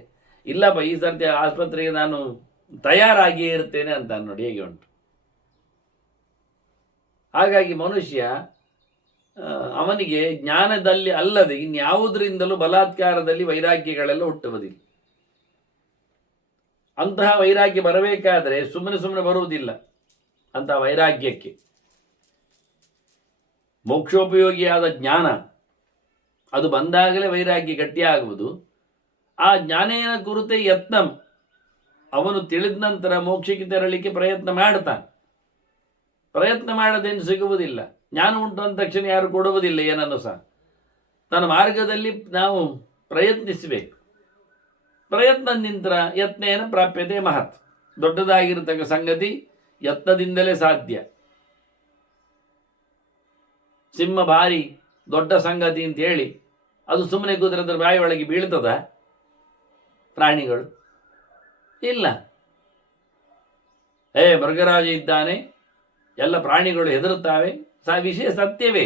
ಇಲ್ಲಪ್ಪ ಈ ಸರ್ತಿ ಆಸ್ಪತ್ರೆಗೆ ನಾನು ತಯಾರಾಗಿಯೇ ಇರ್ತೇನೆ ಅಂತ ನೋಡಿ, ಹೇಗೆ ಉಂಟು. ಹಾಗಾಗಿ ಮನುಷ್ಯ ಅವನಿಗೆ ಜ್ಞಾನದಲ್ಲಿ ಅಲ್ಲದೆ ಇನ್ಯಾವುದರಿಂದಲೂ ಬಲಾತ್ಕಾರದಲ್ಲಿ ವೈರಾಗ್ಯಗಳೆಲ್ಲ ಹುಟ್ಟುವುದಿಲ್ಲ. ಅಂತಹ ವೈರಾಗ್ಯ ಬರಬೇಕಾದರೆ ಸುಮ್ಮನೆ ಸುಮ್ಮನೆ ಬರುವುದಿಲ್ಲ. ಅಂತಹ ವೈರಾಗ್ಯಕ್ಕೆ ಮೋಕ್ಷೋಪಯೋಗಿಯಾದ ಜ್ಞಾನ ಅದು ಬಂದಾಗಲೇ ವೈರಾಗ್ಯ ಗಟ್ಟಿಯಾಗುವುದು. ಆ ಜ್ಞಾನೇನ ಕುರಿತೆ ಯತ್ನಂ, ಅವನು ತಿಳಿದ ನಂತರ ಮೋಕ್ಷಕ್ಕೆ ತೆರಳಿಕ್ಕೆ ಪ್ರಯತ್ನ ಮಾಡ್ತಾನೆ. ಪ್ರಯತ್ನ ಮಾಡದೇನು ಸಿಗುವುದಿಲ್ಲ. ಜ್ಞಾನ ಉಂಟು ಅಂದ ತಕ್ಷಣ ಯಾರು ಕೊಡುವುದಿಲ್ಲ ಏನನ್ನು ಸಹ. ತನ್ನ ಮಾರ್ಗದಲ್ಲಿ ನಾವು ಪ್ರಯತ್ನಿಸಬೇಕು. ಪ್ರಯತ್ನ ನಿಂತರ ಯತ್ನೇನ ಪ್ರಾಪ್ಯತೆ ಮಹತ್, ದೊಡ್ಡದಾಗಿರತಕ್ಕ ಸಂಗತಿ ಯತ್ನದಿಂದಲೇ ಸಾಧ್ಯ. ಸಿಂಹ ಭಾರಿ ದೊಡ್ಡ ಸಂಗತಿ ಅಂತ ಹೇಳಿ ಅದು ಸುಮ್ಮನೆ ಕೂತ್ರೆ ಬಾಯಿ ಒಳಗೆ ಬೀಳ್ತದ ಪ್ರಾಣಿಗಳು? ಇಲ್ಲ. ಮೃಗರಾಜ ಇದ್ದಾನೆ, ಎಲ್ಲ ಪ್ರಾಣಿಗಳು ಹೆದರುತ್ತಾವೆ, ವಿಷಯ ಸತ್ಯವೇ.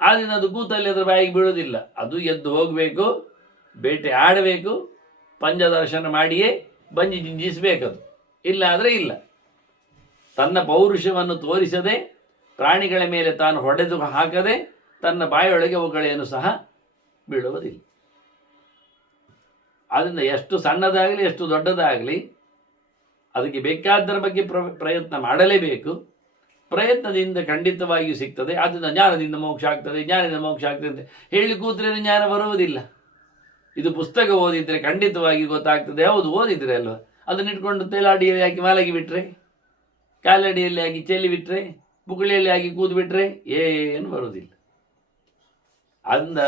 ಆದ್ದರಿಂದ ಅದು ಕೂತಲ್ಲಿ ಅದರ ಬಾಯಿಗೆ ಬೀಳುವುದಿಲ್ಲ. ಅದು ಎದ್ದು ಹೋಗಬೇಕು, ಬೇಟೆ ಆಡಬೇಕು, ಪಂಚ ದರ್ಶನ ಮಾಡಿಯೇ ಬಂಜಿ ಜಿಂಜಿಸಬೇಕದು. ಇಲ್ಲ ಆದರೆ ಇಲ್ಲ. ತನ್ನ ಪೌರುಷವನ್ನು ತೋರಿಸದೆ, ಪ್ರಾಣಿಗಳ ಮೇಲೆ ತಾನು ಹೊಡೆದು ಹಾಕದೆ, ತನ್ನ ಬಾಯೊಳಗೆ ಅವುಗಳೇನು ಸಹ ಬೀಳುವುದಿಲ್ಲ. ಆದ್ದರಿಂದ ಎಷ್ಟು ಸಣ್ಣದಾಗಲಿ ಎಷ್ಟು ದೊಡ್ಡದಾಗಲಿ ಅದಕ್ಕೆ ಬೇಕಾದ್ದರ ಬಗ್ಗೆ ಪ್ರಯತ್ನ ಮಾಡಲೇಬೇಕು. ಪ್ರಯತ್ನದಿಂದ ಖಂಡಿತವಾಗಿಯೂ ಸಿಗ್ತದೆ. ಆದ್ದರಿಂದ ಜ್ಞಾನದಿಂದ ಮೋಕ್ಷ ಆಗ್ತದೆ, ಜ್ಞಾನದಿಂದ ಮೋಕ್ಷ ಆಗ್ತದೆ ಅಂತ ಹೇಳಿ ಕೂತ್ರೆ ಜ್ಞಾನ ಬರುವುದಿಲ್ಲ. ಇದು ಪುಸ್ತಕ ಓದಿದರೆ ಖಂಡಿತವಾಗಿ ಗೊತ್ತಾಗ್ತದೆ. ಹೌದು, ಓದಿದ್ರೆ ಅಲ್ವ. ಅದನ್ನ ಇಟ್ಕೊಂಡು ತೇಲಾಡಿಯಲ್ಲಿ ಹಾಕಿ ಮಲಗಿ ಬಿಟ್ರೆ, ಕಾಲಡಿಯಲ್ಲಿ ಹಾಕಿ ಚೆಲ್ಲಿ ಬಿಟ್ರೆ, ಬುಗುಳಿಯಲ್ಲಿ ಹಾಕಿ ಕೂತು ಬಿಟ್ರೆ ಏನು ಬರುವುದಿಲ್ಲ. ಅದರಿಂದ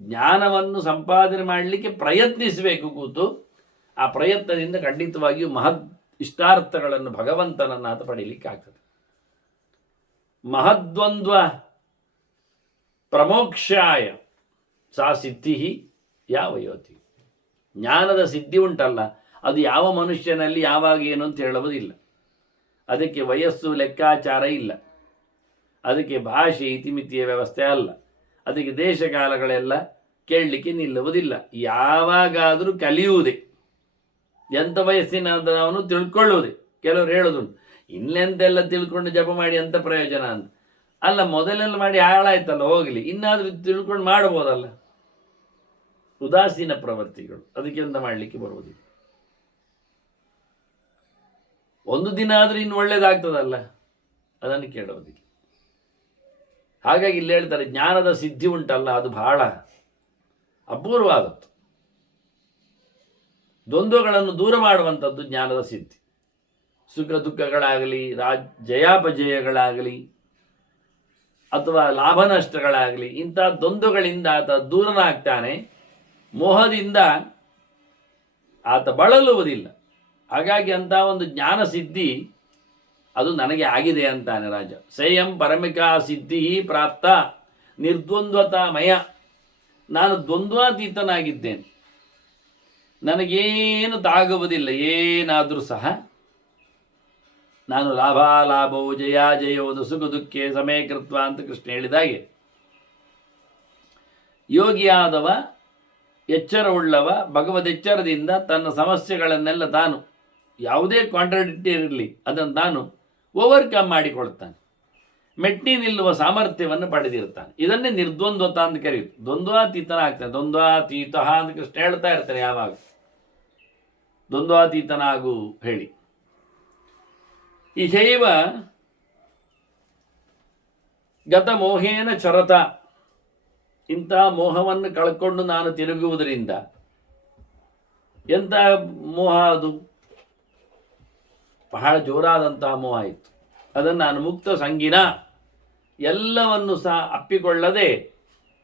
ಜ್ಞಾನವನ್ನು ಸಂಪಾದನೆ ಮಾಡಲಿಕ್ಕೆ ಪ್ರಯತ್ನಿಸಬೇಕು ಕೂತು. ಆ ಪ್ರಯತ್ನದಿಂದ ಖಂಡಿತವಾಗಿಯೂ ಮಹದ್ ಇಷ್ಟಾರ್ಥಗಳನ್ನು ಭಗವಂತನನ್ನಾತ ಪಡೀಲಿಕ್ಕೆ ಆಗ್ತದೆ. ಮಹದ್ವಂದ್ವ ಪ್ರಮೋಕ್ಷಾಯ ಸಾ ಸಿದ್ಧಿ ಯಾವ ಯೋತಿ. ಜ್ಞಾನದ ಸಿದ್ಧಿ ಉಂಟಲ್ಲ, ಅದು ಯಾವ ಮನುಷ್ಯನಲ್ಲಿ ಯಾವಾಗ ಏನು ಅಂತ ಹೇಳುವುದಿಲ್ಲ. ಅದಕ್ಕೆ ವಯಸ್ಸು ಲೆಕ್ಕಾಚಾರ ಇಲ್ಲ, ಅದಕ್ಕೆ ಭಾಷೆ ಇತಿಮಿತಿಯ ವ್ಯವಸ್ಥೆ ಅಲ್ಲ, ಅದಕ್ಕೆ ದೇಶಕಾಲಗಳೆಲ್ಲ ಕೇಳಲಿಕ್ಕೆ ನಿಲ್ಲುವುದಿಲ್ಲ. ಯಾವಾಗಾದರೂ ಕಲಿಯುವುದೇ, ಎಂಥ ವಯಸ್ಸಿನಾದವನು ತಿಳ್ಕೊಳ್ಳುವುದೇ. ಕೆಲವರು ಹೇಳೋದುಂಟು, ಇನ್ನೆಂತೆಲ್ಲ ತಿಳ್ಕೊಂಡು ಜಪ ಮಾಡಿ ಎಂಥ ಪ್ರಯೋಜನ ಅಂತ. ಅಲ್ಲ, ಮೊದಲೆಲ್ಲ ಮಾಡಿ ಹಾಳಾಯ್ತಲ್ಲ, ಹೋಗಲಿ, ಇನ್ನಾದರೂ ತಿಳ್ಕೊಂಡು ಮಾಡಬಹುದಲ್ಲ. ಉದಾಸೀನ ಪ್ರವೃತ್ತಿಗಳು, ಅದಕ್ಕೆ ಎಂತ ಮಾಡಲಿಕ್ಕೆ ಬರುವುದಿಲ್ಲ. ಒಂದು ದಿನ ಆದರೂ ಇನ್ನು ಒಳ್ಳೇದಾಗ್ತದಲ್ಲ, ಅದನ್ನು ಕೇಳುವುದಿಲ್ಲ. ಹಾಗಾಗಿ ಇಲ್ಲಿ ಹೇಳ್ತಾರೆ, ಜ್ಞಾನದ ಸಿದ್ಧಿ ಉಂಟಲ್ಲ ಅದು ಬಹಳ ಅಪೂರ್ವವಾದದ್ದು. ದ್ವಂದ್ವಗಳನ್ನು ದೂರ ಮಾಡುವಂಥದ್ದು ಜ್ಞಾನದ ಸಿದ್ಧಿ. ಸುಖ ದುಃಖಗಳಾಗಲಿ, ಜಯಾಪಜಯಗಳಾಗಲಿ, ಅಥವಾ ಲಾಭ ನಷ್ಟಗಳಾಗಲಿ, ಇಂಥ ದ್ವಂದ್ವಗಳಿಂದ ಆತ ದೂರನಾಗ್ತಾನೆ. ಮೋಹದಿಂದ ಆತ ಬಳಲುವುದಿಲ್ಲ. ಹಾಗಾಗಿ ಅಂಥ ಒಂದು ಜ್ಞಾನ ಸಿದ್ಧಿ ಅದು ನನಗೆ ಆಗಿದೆ ಅಂತಾನೆ ರಾಜ. ಸೇಯಂ ಪರಮಿಕಾ ಸಿದ್ಧಿ ಪ್ರಾಪ್ತ ನಿರ್ದ್ವಂದ್ವತಾಮಯ. ನಾನು ದ್ವಂದ್ವಾತೀತನಾಗಿದ್ದೇನೆ. ನನಗೇನು ತಾಗುವುದಿಲ್ಲ. ಏನಾದರೂ ಸಹ ನಾನು ಲಾಭಾಲಾಭವು ಜಯಾಜಯೋದು ಸುಖ ದುಃಖೆ ಸಮಯಕೃತ್ವ ಅಂತ ಕೃಷ್ಣ ಹೇಳಿದಾಗೆ, ಯೋಗಿಯಾದವ, ಎಚ್ಚರವುಳ್ಳವ, ಭಗವದೆಚ್ಚರದಿಂದ ತನ್ನ ಸಮಸ್ಯೆಗಳನ್ನೆಲ್ಲ ತಾನು ಯಾವುದೇ ಕಾಂಟ್ರಾಡಿಕ್ಟಿ ಇರಲಿ ಅದನ್ನು ತಾನು ಓವರ್ಕಮ್ ಮಾಡಿಕೊಳ್ತಾನೆ. ಮೆಟ್ಟಿ ನಿಲ್ಲುವ ಸಾಮರ್ಥ್ಯವನ್ನು ಪಡೆದಿರ್ತಾನೆ. ಇದನ್ನೇ ನಿರ್ದ್ವಂದ್ವತ ಅಂತ ಕರೆಯುತ್ತೆ. ದ್ವಂದ್ವಾತೀತನಾಗ್ತಾನೆ. ದ್ವಂದ್ವಾತೀತ ಅಂತ ಕೃಷ್ಣ ಹೇಳ್ತಾ ಇರ್ತಾನೆ ಯಾವಾಗ, ದ್ವಂದ್ವಾತೀತನಾಗು ಹೇಳಿ. ಇಹೈವ ಗತ ಮೋಹೇನ ಚರತ. ಇಂಥ ಮೋಹವನ್ನು ಕಳ್ಕೊಂಡು ನಾನು ತಿರುಗುವುದರಿಂದ, ಎಂಥ ಮೋಹ ಅದು, ಬಹಳ ಜೋರಾದಂತಹ ಮೋಹ ಇತ್ತು. ಅದನ್ನು ನಾನು ಮುಕ್ತ ಸಂಗಿನ, ಎಲ್ಲವನ್ನು ಸಹ ಅಪ್ಪಿಕೊಳ್ಳದೆ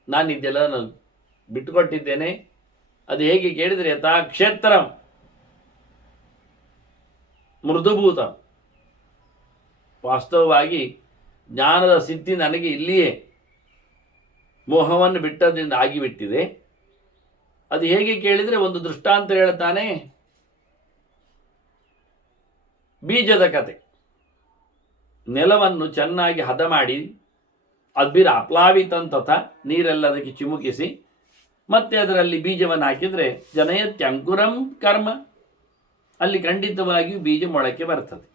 ನಾನು ಇದೆಲ್ಲ ಬಿಟ್ಟುಕೊಟ್ಟಿದ್ದೇನೆ. ಅದು ಹೇಗೆ ಕೇಳಿದರೆ, ಯಥಾ ಕ್ಷೇತ್ರ ಮೃದುಭೂತ. ವಾಸ್ತವವಾಗಿ ಜ್ಞಾನದ ಸಿದ್ಧಿ ನನಗೆ ಇಲ್ಲಿಯೇ ಮೋಹವನ್ನು ಬಿಟ್ಟದ್ರಿಂದ ಆಗಿಬಿಟ್ಟಿದೆ. ಅದು ಹೇಗೆ ಕೇಳಿದರೆ ಒಂದು ದೃಷ್ಟಾಂತ ಹೇಳ್ತಾನೆ. ಬೀಜದ ಕತೆ. ನೆಲವನ್ನು ಚೆನ್ನಾಗಿ ಹದ ಮಾಡಿ ಅದ್ಬಿರ ಅಪ್ಲಾವಿತಂತಥ ನೀರೆಲ್ಲ ಅದಕ್ಕೆ ಚಿಮುಕಿಸಿ ಮತ್ತೆ ಅದರಲ್ಲಿ ಬೀಜವನ್ನು ಹಾಕಿದರೆ ಜನಯತ್ಯಂಕುರಂ ಕರ್ಮ, ಅಲ್ಲಿ ಖಂಡಿತವಾಗಿಯೂ ಬೀಜ ಮೊಳಕೆ ಬರ್ತದೆ,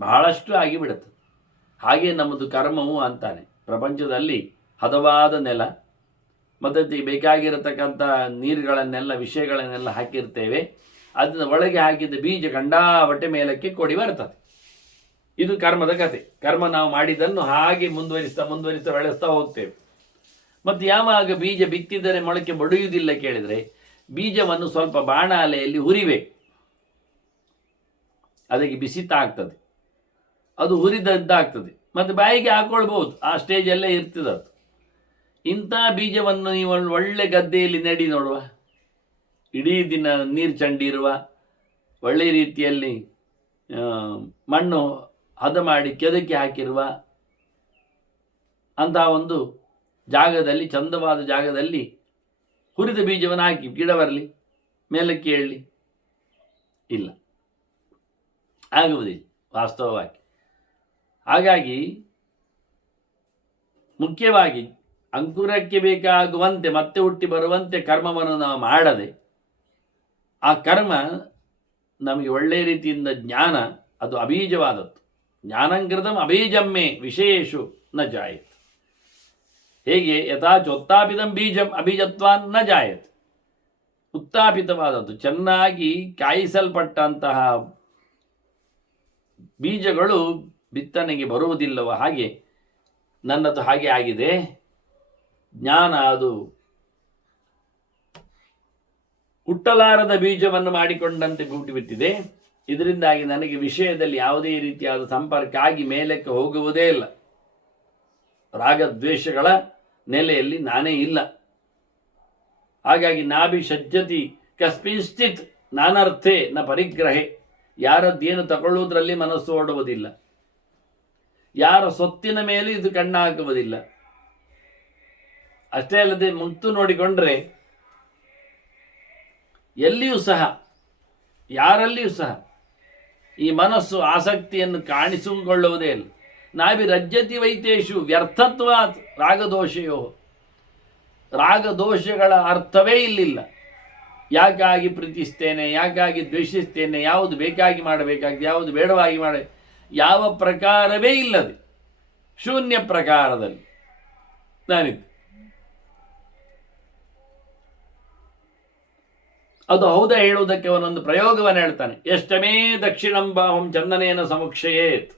ಬಹಳಷ್ಟು ಆಗಿಬಿಡುತ್ತದೆ. ಹಾಗೆ ನಮ್ಮದು ಕರ್ಮವು ಅಂತಾನೆ. ಪ್ರಪಂಚದಲ್ಲಿ ಹದವಾದ ನೆಲ ಮತ್ತು ಬೇಕಾಗಿರತಕ್ಕಂಥ ನೀರುಗಳನ್ನೆಲ್ಲ, ವಿಷಯಗಳನ್ನೆಲ್ಲ ಹಾಕಿರ್ತೇವೆ. ಅದನ್ನ ಒಳಗೆ ಹಾಕಿದ ಬೀಜ ಕಂಡಾಬಟ್ಟೆ ಮೇಲಕ್ಕೆ ಕೊಡಿ ಬರ್ತದೆ. ಇದು ಕರ್ಮದ ಕತೆ. ಕರ್ಮ ನಾವು ಮಾಡಿದ್ದನ್ನು ಹಾಗೆ ಮುಂದುವರಿಸ್ತಾ ಬೆಳೆಸ್ತಾ ಹೋಗ್ತೇವೆ. ಮತ್ತು ಯಾವಾಗ ಬೀಜ ಬಿತ್ತಿದರೆ ಮೊಳಕೆ ಬಡಿಯುವುದಿಲ್ಲ ಕೇಳಿದರೆ, ಬೀಜವನ್ನು ಸ್ವಲ್ಪ ಬಾಣಾಲೆಯಲ್ಲಿ ಹುರಿಬೇಕು. ಅದಕ್ಕೆ ಬಿಸಿ ತಾಗ್ತದೆ, ಅದು ಹುರಿದದ್ದಾಗ್ತದೆ, ಮತ್ತು ಬಾಯಿಗೆ ಹಾಕೊಳ್ಬಹುದು. ಆ ಸ್ಟೇಜಲ್ಲೇ ಇರ್ತದೆ ಅದು. ಇಂಥ ಬೀಜವನ್ನು ನೀವು ಒಳ್ಳೆ ಗದ್ದೆಯಲ್ಲಿ ನೆಡಿ ನೋಡುವ, ಇಡೀ ದಿನ ನೀರು ಚಂಡಿರುವ, ಒಳ್ಳೆಯ ರೀತಿಯಲ್ಲಿ ಮಣ್ಣು ಹದ ಮಾಡಿ ಕೆದಕಿ ಹಾಕಿರುವ ಅಂತಹ ಒಂದು ಜಾಗದಲ್ಲಿ, ಚಂದವಾದ ಜಾಗದಲ್ಲಿ ಹುರಿದ ಬೀಜವನ್ನು ಹಾಕಿ ಗಿಡ ಬರಲಿ, ಮೇಲಕ್ಕೆ ಏಳಲಿ, ಇಲ್ಲ, ಆಗುವುದಿಲ್ಲ ವಾಸ್ತವವಾಗಿ. ಹಾಗಾಗಿ ಮುಖ್ಯವಾಗಿ ಅಂಕುರಕ್ಕೆ ಬೇಕಾಗುವಂತೆ ಮತ್ತೆ ಹುಟ್ಟಿ ಬರುವಂತೆ ಕರ್ಮವನ್ನು ನಾವು ಮಾಡದೆ, ಆ ಕರ್ಮ ನಮಗೆ ಒಳ್ಳೆಯ ರೀತಿಯಿಂದ ಜ್ಞಾನ ಅದು ಅಬೀಜವಾದದ್ದು. ಜ್ಞಾನಂಕೃತಂ ಅಬೀಜಮ್ಮೆ ವಿಶೇಷು ನ ಜಾಯತ್. ಹೇಗೆ ಯಥಾ ಚೋತ್ತಾಪಿತಂ ಬೀಜಂ ಅಬೀಜತ್ವಾನ್ ನ ಜಾಯತ್. ಉತ್ತಾಪಿತವಾದದ್ದು, ಚೆನ್ನಾಗಿ ಕಾಯಿಸಲ್ಪಟ್ಟಂತಹ ಬೀಜಗಳು ಬಿತ್ತನೆಗೆ ಬರುವುದಿಲ್ಲವೋ ಹಾಗೆ ನನ್ನದು ಹಾಗೆ ಆಗಿದೆ. ಜ್ಞಾನ ಅದು ಹುಟ್ಟಲಾರದ ಬೀಜವನ್ನು ಮಾಡಿಕೊಂಡಂತೆ ಬಿಟ್ಟಿದೆ. ಇದರಿಂದಾಗಿ ನನಗೆ ವಿಷಯದಲ್ಲಿ ಯಾವುದೇ ರೀತಿಯಾದ ಸಂಪರ್ಕ ಆಗಿ ಮೇಲಕ್ಕೆ ಹೋಗುವುದೇ ಇಲ್ಲ. ರಾಗದ್ವೇಷಗಳ ನೆಲೆಯಲ್ಲಿ ನಾನೇ ಇಲ್ಲ. ಹಾಗಾಗಿ ನಾಭಿ ಸಜ್ಜತಿ ಕಸ್ಮಿಂಶ್ಚಿತ್ ನಾನರ್ಥೆ ನ ಪರಿಗ್ರಹೆ. ಯಾರದ್ದೇನು ತಗೊಳ್ಳುವುದರಲ್ಲಿ ಮನಸ್ಸು ಓಡುವುದಿಲ್ಲ, ಯಾರ ಸೊತ್ತಿನ ಮೇಲೆ ಇದು ಕಣ್ಣಾಕುವುದಿಲ್ಲ. ಅಷ್ಟೇ ಅಲ್ಲದೆ ಮುಕ್ತು ನೋಡಿಕೊಂಡ್ರೆ ಎಲ್ಲಿಯೂ ಸಹ, ಯಾರಲ್ಲಿಯೂ ಸಹ ಈ ಮನಸ್ಸು ಆಸಕ್ತಿಯನ್ನು ಕಾಣಿಸಿಕೊಳ್ಳುವುದೇ ಇಲ್ಲ. ನಾಭಿ ರಜ್ಜತಿ ವೈತೇಶು ವ್ಯರ್ಥತ್ವಾತ್ ರಾಗದೋಷಯೋ. ರಾಗದೋಷಗಳ ಅರ್ಥವೇ ಇಲ್ಲಿಲ್ಲ. ಯಾಕಾಗಿ ಪ್ರೀತಿಸ್ತೇನೆ, ಯಾಕಾಗಿ ದ್ವೇಷಿಸ್ತೇನೆ, ಯಾವುದು ಬೇಕಾಗಿ ಮಾಡಬೇಕಾಗಿದೆ, ಯಾವುದು ಬೇಡವಾಗಿ ಯಾವ ಪ್ರಕಾರವೇ ಇಲ್ಲದೆ ಶೂನ್ಯ ಪ್ರಕಾರದಲ್ಲಿ ನಾನಿದ್ದೆ. ಅದು ಹೌದಾ ಹೇಳುವುದಕ್ಕೆ ಅವನೊಂದು ಪ್ರಯೋಗವನ್ನು ಹೇಳ್ತಾನೆ. ಎಷ್ಟಮೇ ದಕ್ಷಿಣಂ ಬಾಹುಂ ಚಂದನೇನ ಸಮುಕ್ಷಯೇತ್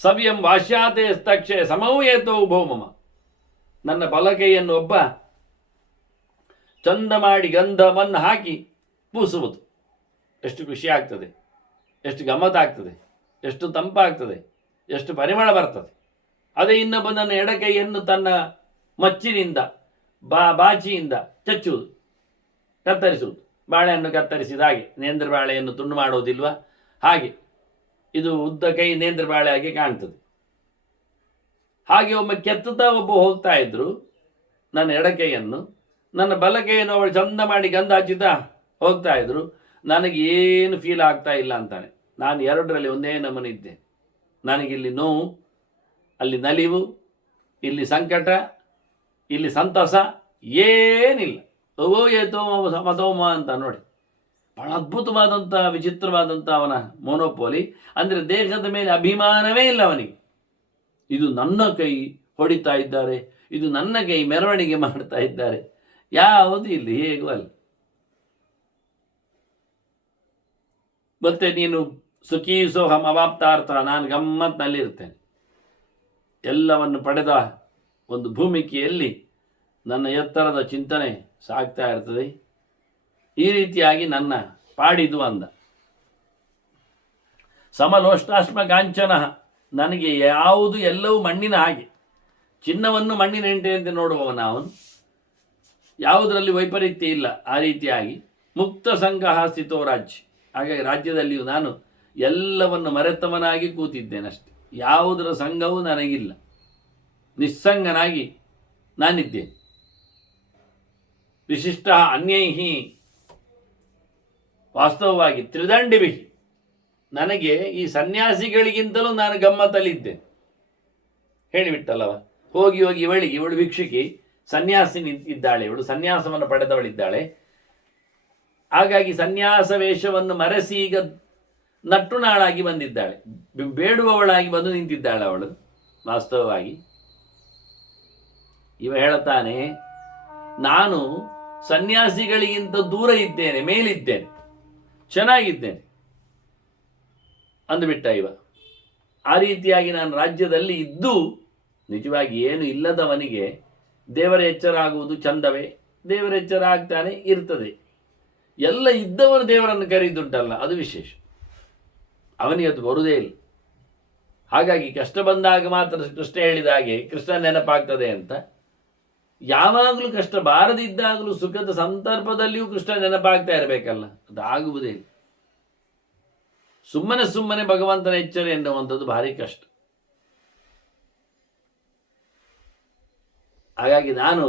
ಸವ್ಯಂ ವಾಶ್ಯಾತೆ ಸ್ತಕ್ಷೆ ಸಮೌಯೇತೋ ಭೌಮಮ. ನನ್ನ ಬಲಗೈಯನ್ನು ಒಬ್ಬ ಚಂದ ಮಾಡಿ ಗಂಧವನ್ನು ಹಾಕಿ ಪೂಸುವುದು. ಎಷ್ಟು ಖುಷಿ ಆಗ್ತದೆ, ಎಷ್ಟು ಗಮ್ಮತ್ತಾಗ್ತದೆ, ಎಷ್ಟು ತಂಪಾಗ್ತದೆ, ಎಷ್ಟು ಪರಿಮಳ ಬರ್ತದೆ. ಅದೇ ಇನ್ನೊಬ್ಬನನ್ನು ಎಡಕೈಯನ್ನು ತನ್ನ ಮಚ್ಚಿನಿಂದ ಬಾಚಿಯಿಂದ ಚಚ್ಚುವುದು, ಕತ್ತರಿಸುವುದು. ಬಾಳೆಯನ್ನು ಕತ್ತರಿಸಿದ ಹಾಗೆ, ನೇಂದ್ರ ಬಾಳೆಯನ್ನು ತುಂಡು ಮಾಡೋದಿಲ್ವಾ ಹಾಗೆ ಇದು ಉದ್ದ ಕೈ ನೇಂದ್ರ ಬಾಳೆ ಹಾಗೆ ಕಾಣ್ತದೆ. ಹಾಗೆ ಒಮ್ಮೆ ಕೆತ್ತುತ್ತಾ ಒಬ್ಬ ಹೋಗ್ತಾ ಇದ್ರು ನನ್ನ ಎಡಕೈಯನ್ನು, ನನ್ನ ಬಲಕೈಯನ್ನು ಅವಳು ಚಂದ ಮಾಡಿ ಗಂಧ ಹಚ್ಚಿತಾ ಹೋಗ್ತಾ ಇದ್ರು. ನನಗೇನು ಫೀಲ್ ಆಗ್ತಾ ಇಲ್ಲ ಅಂತಾನೆ. ನಾನು ಎರಡರಲ್ಲಿ ಒಂದೇ ನಮೂನೆ ಇದ್ದೆ. ನನಗಿಲ್ಲಿ ನೋವು, ಅಲ್ಲಿ ನಲಿವು, ಇಲ್ಲಿ ಸಂಕಟ, ಇಲ್ಲಿ ಸಂತಸ ಏನಿಲ್ಲ. ಓ ಏತೋ ಮತೋಮ ಅಂತ ನೋಡಿ. ಬಹಳ ಅದ್ಭುತವಾದಂಥ ವಿಚಿತ್ರವಾದಂಥ ಅವನ ಮೊನೋಪೋಲಿ. ಅಂದರೆ ದೇಹದ ಮೇಲೆ ಅಭಿಮಾನವೇ ಇಲ್ಲ ಅವನಿಗೆ. ಇದು ನನ್ನ ಕೈ ಹೊಡಿತಾ ಇದ್ದಾರೆ, ಇದು ನನ್ನ ಕೈ ಮೆರವಣಿಗೆ ಮಾಡ್ತಾ ಇದ್ದಾರೆ, ಯಾವುದು ಇಲ್ಲಿ ಹೇಗೂ ಅಲ್ಲ. ಮತ್ತೆ ನೀನು ಸುಖೀ ಸೋಹಂ ಅವಾಪ್ತಾರ್ಥ, ನಾನು ಗಮ್ಮತ್ನಲ್ಲಿರ್ತೇನೆ. ಎಲ್ಲವನ್ನು ಪಡೆದ ಒಂದು ಭೂಮಿಕೆಯಲ್ಲಿ ನನ್ನ ಎತ್ತರದ ಚಿಂತನೆ ಸಾಗ್ತಾ ಇರ್ತದೆ. ಈ ರೀತಿಯಾಗಿ ನನ್ನ ಪಾಡಿದು ಅಂದ. ಸಮಲೋಷ್ಟಾಶ್ಮ ಕಾಂಚನ, ನನಗೆ ಯಾವುದು ಎಲ್ಲವೂ ಮಣ್ಣಿನ ಹಾಗೆ, ಚಿನ್ನವನ್ನು ಮಣ್ಣಿನ ಹೆಂಟೆಯಂತೆ ನೋಡುವವನ ಅವನು, ಯಾವುದರಲ್ಲಿ ವೈಪರೀತ್ಯ ಇಲ್ಲ. ಆ ರೀತಿಯಾಗಿ ಮುಕ್ತ ಸಂಘ ಸ್ಥಿತೋ ರಾಜ್ಯ. ಹಾಗಾಗಿ ರಾಜ್ಯದಲ್ಲಿಯೂ ನಾನು ಎಲ್ಲವನ್ನು ಮರೆತವನಾಗಿ ಕೂತಿದ್ದೇನಷ್ಟೆ. ಯಾವುದರ ಸಂಘವೂ ನನಗಿಲ್ಲ, ನಿಸ್ಸಂಗನಾಗಿ ನಾನಿದ್ದೇನೆ. ವಿಶಿಷ್ಟ ಅನ್ಯೈಹಿ, ವಾಸ್ತವವಾಗಿ ತ್ರಿದಂಡಿಭಿ, ನನಗೆ ಈ ಸನ್ಯಾಸಿಗಳಿಗಿಂತಲೂ ನಾನು ಗಮ್ಮತ್ತಲ್ಲಿದ್ದೇನೆ. ಹೇಳಿಬಿಟ್ಟಲ್ಲವ, ಹೋಗಿ ಹೋಗಿ ಇವಳು ಭಿಕ್ಷುಕಿ ಸನ್ಯಾಸಿನಿ ಇದ್ದಾಳೆ, ಇವಳು ಸನ್ಯಾಸವನ್ನು ಪಡೆದವಳಿದ್ದಾಳೆ. ಹಾಗಾಗಿ ಸನ್ಯಾಸ ವೇಷವನ್ನು ಮರೆಸಿ ಈಗ ನಟ್ಟುನಾಳಾಗಿ ಬಂದಿದ್ದಾಳೆ, ಬೇಡುವವಳಾಗಿ ಬಂದು ನಿಂತಿದ್ದಾಳೆ ಅವಳು. ವಾಸ್ತವವಾಗಿ ಇವ ಹೇಳುತ್ತಾನೆ, ನಾನು ಸನ್ಯಾಸಿಗಳಿಗಿಂತ ದೂರ ಇದ್ದೇನೆ, ಮೇಲಿದ್ದೇನೆ, ಚೆನ್ನಾಗಿದ್ದೇನೆ ಅಂದುಬಿಟ್ಟ ಇವ. ಆ ರೀತಿಯಾಗಿ ನಾನು ರಾಜ್ಯದಲ್ಲಿ ಇದ್ದು ನಿಜವಾಗಿ ಏನು ಇಲ್ಲದವನಿಗೆ ದೇವರ ಎಚ್ಚರ ಆಗುವುದು ಚಂದವೇ? ದೇವರ ಎಚ್ಚರ ಆಗ್ತಾನೆ ಇರ್ತದೆ. ಎಲ್ಲ ಇದ್ದವನು ದೇವರನ್ನು ಕರೆಯುದುಂಟಲ್ಲ, ಅದು ವಿಶೇಷ. ಅವನಿಗೆ ಅದು ಬರುವುದೇ ಇಲ್ಲ. ಹಾಗಾಗಿ ಕಷ್ಟ ಬಂದಾಗ ಮಾತ್ರ ಕೃಷ್ಣ ಹೇಳಿದ ಹಾಗೆ ಕೃಷ್ಣ ನೆನಪಾಗ್ತದೆ ಅಂತ. ಯಾವಾಗಲೂ ಕಷ್ಟ ಬಾರದಿದ್ದಾಗಲೂ ಸುಖದ ಸಂದರ್ಭದಲ್ಲಿಯೂ ಕೃಷ್ಣ ನೆನಪಾಗ್ತಾ ಇರಬೇಕಲ್ಲ, ಅದಾಗುವುದೇ ಇಲ್ಲ. ಸುಮ್ಮನೆ ಭಗವಂತನ ಎಚ್ಚರ ಎನ್ನುವಂಥದ್ದು ಭಾರಿ ಕಷ್ಟ. ಹಾಗಾಗಿ ನಾನು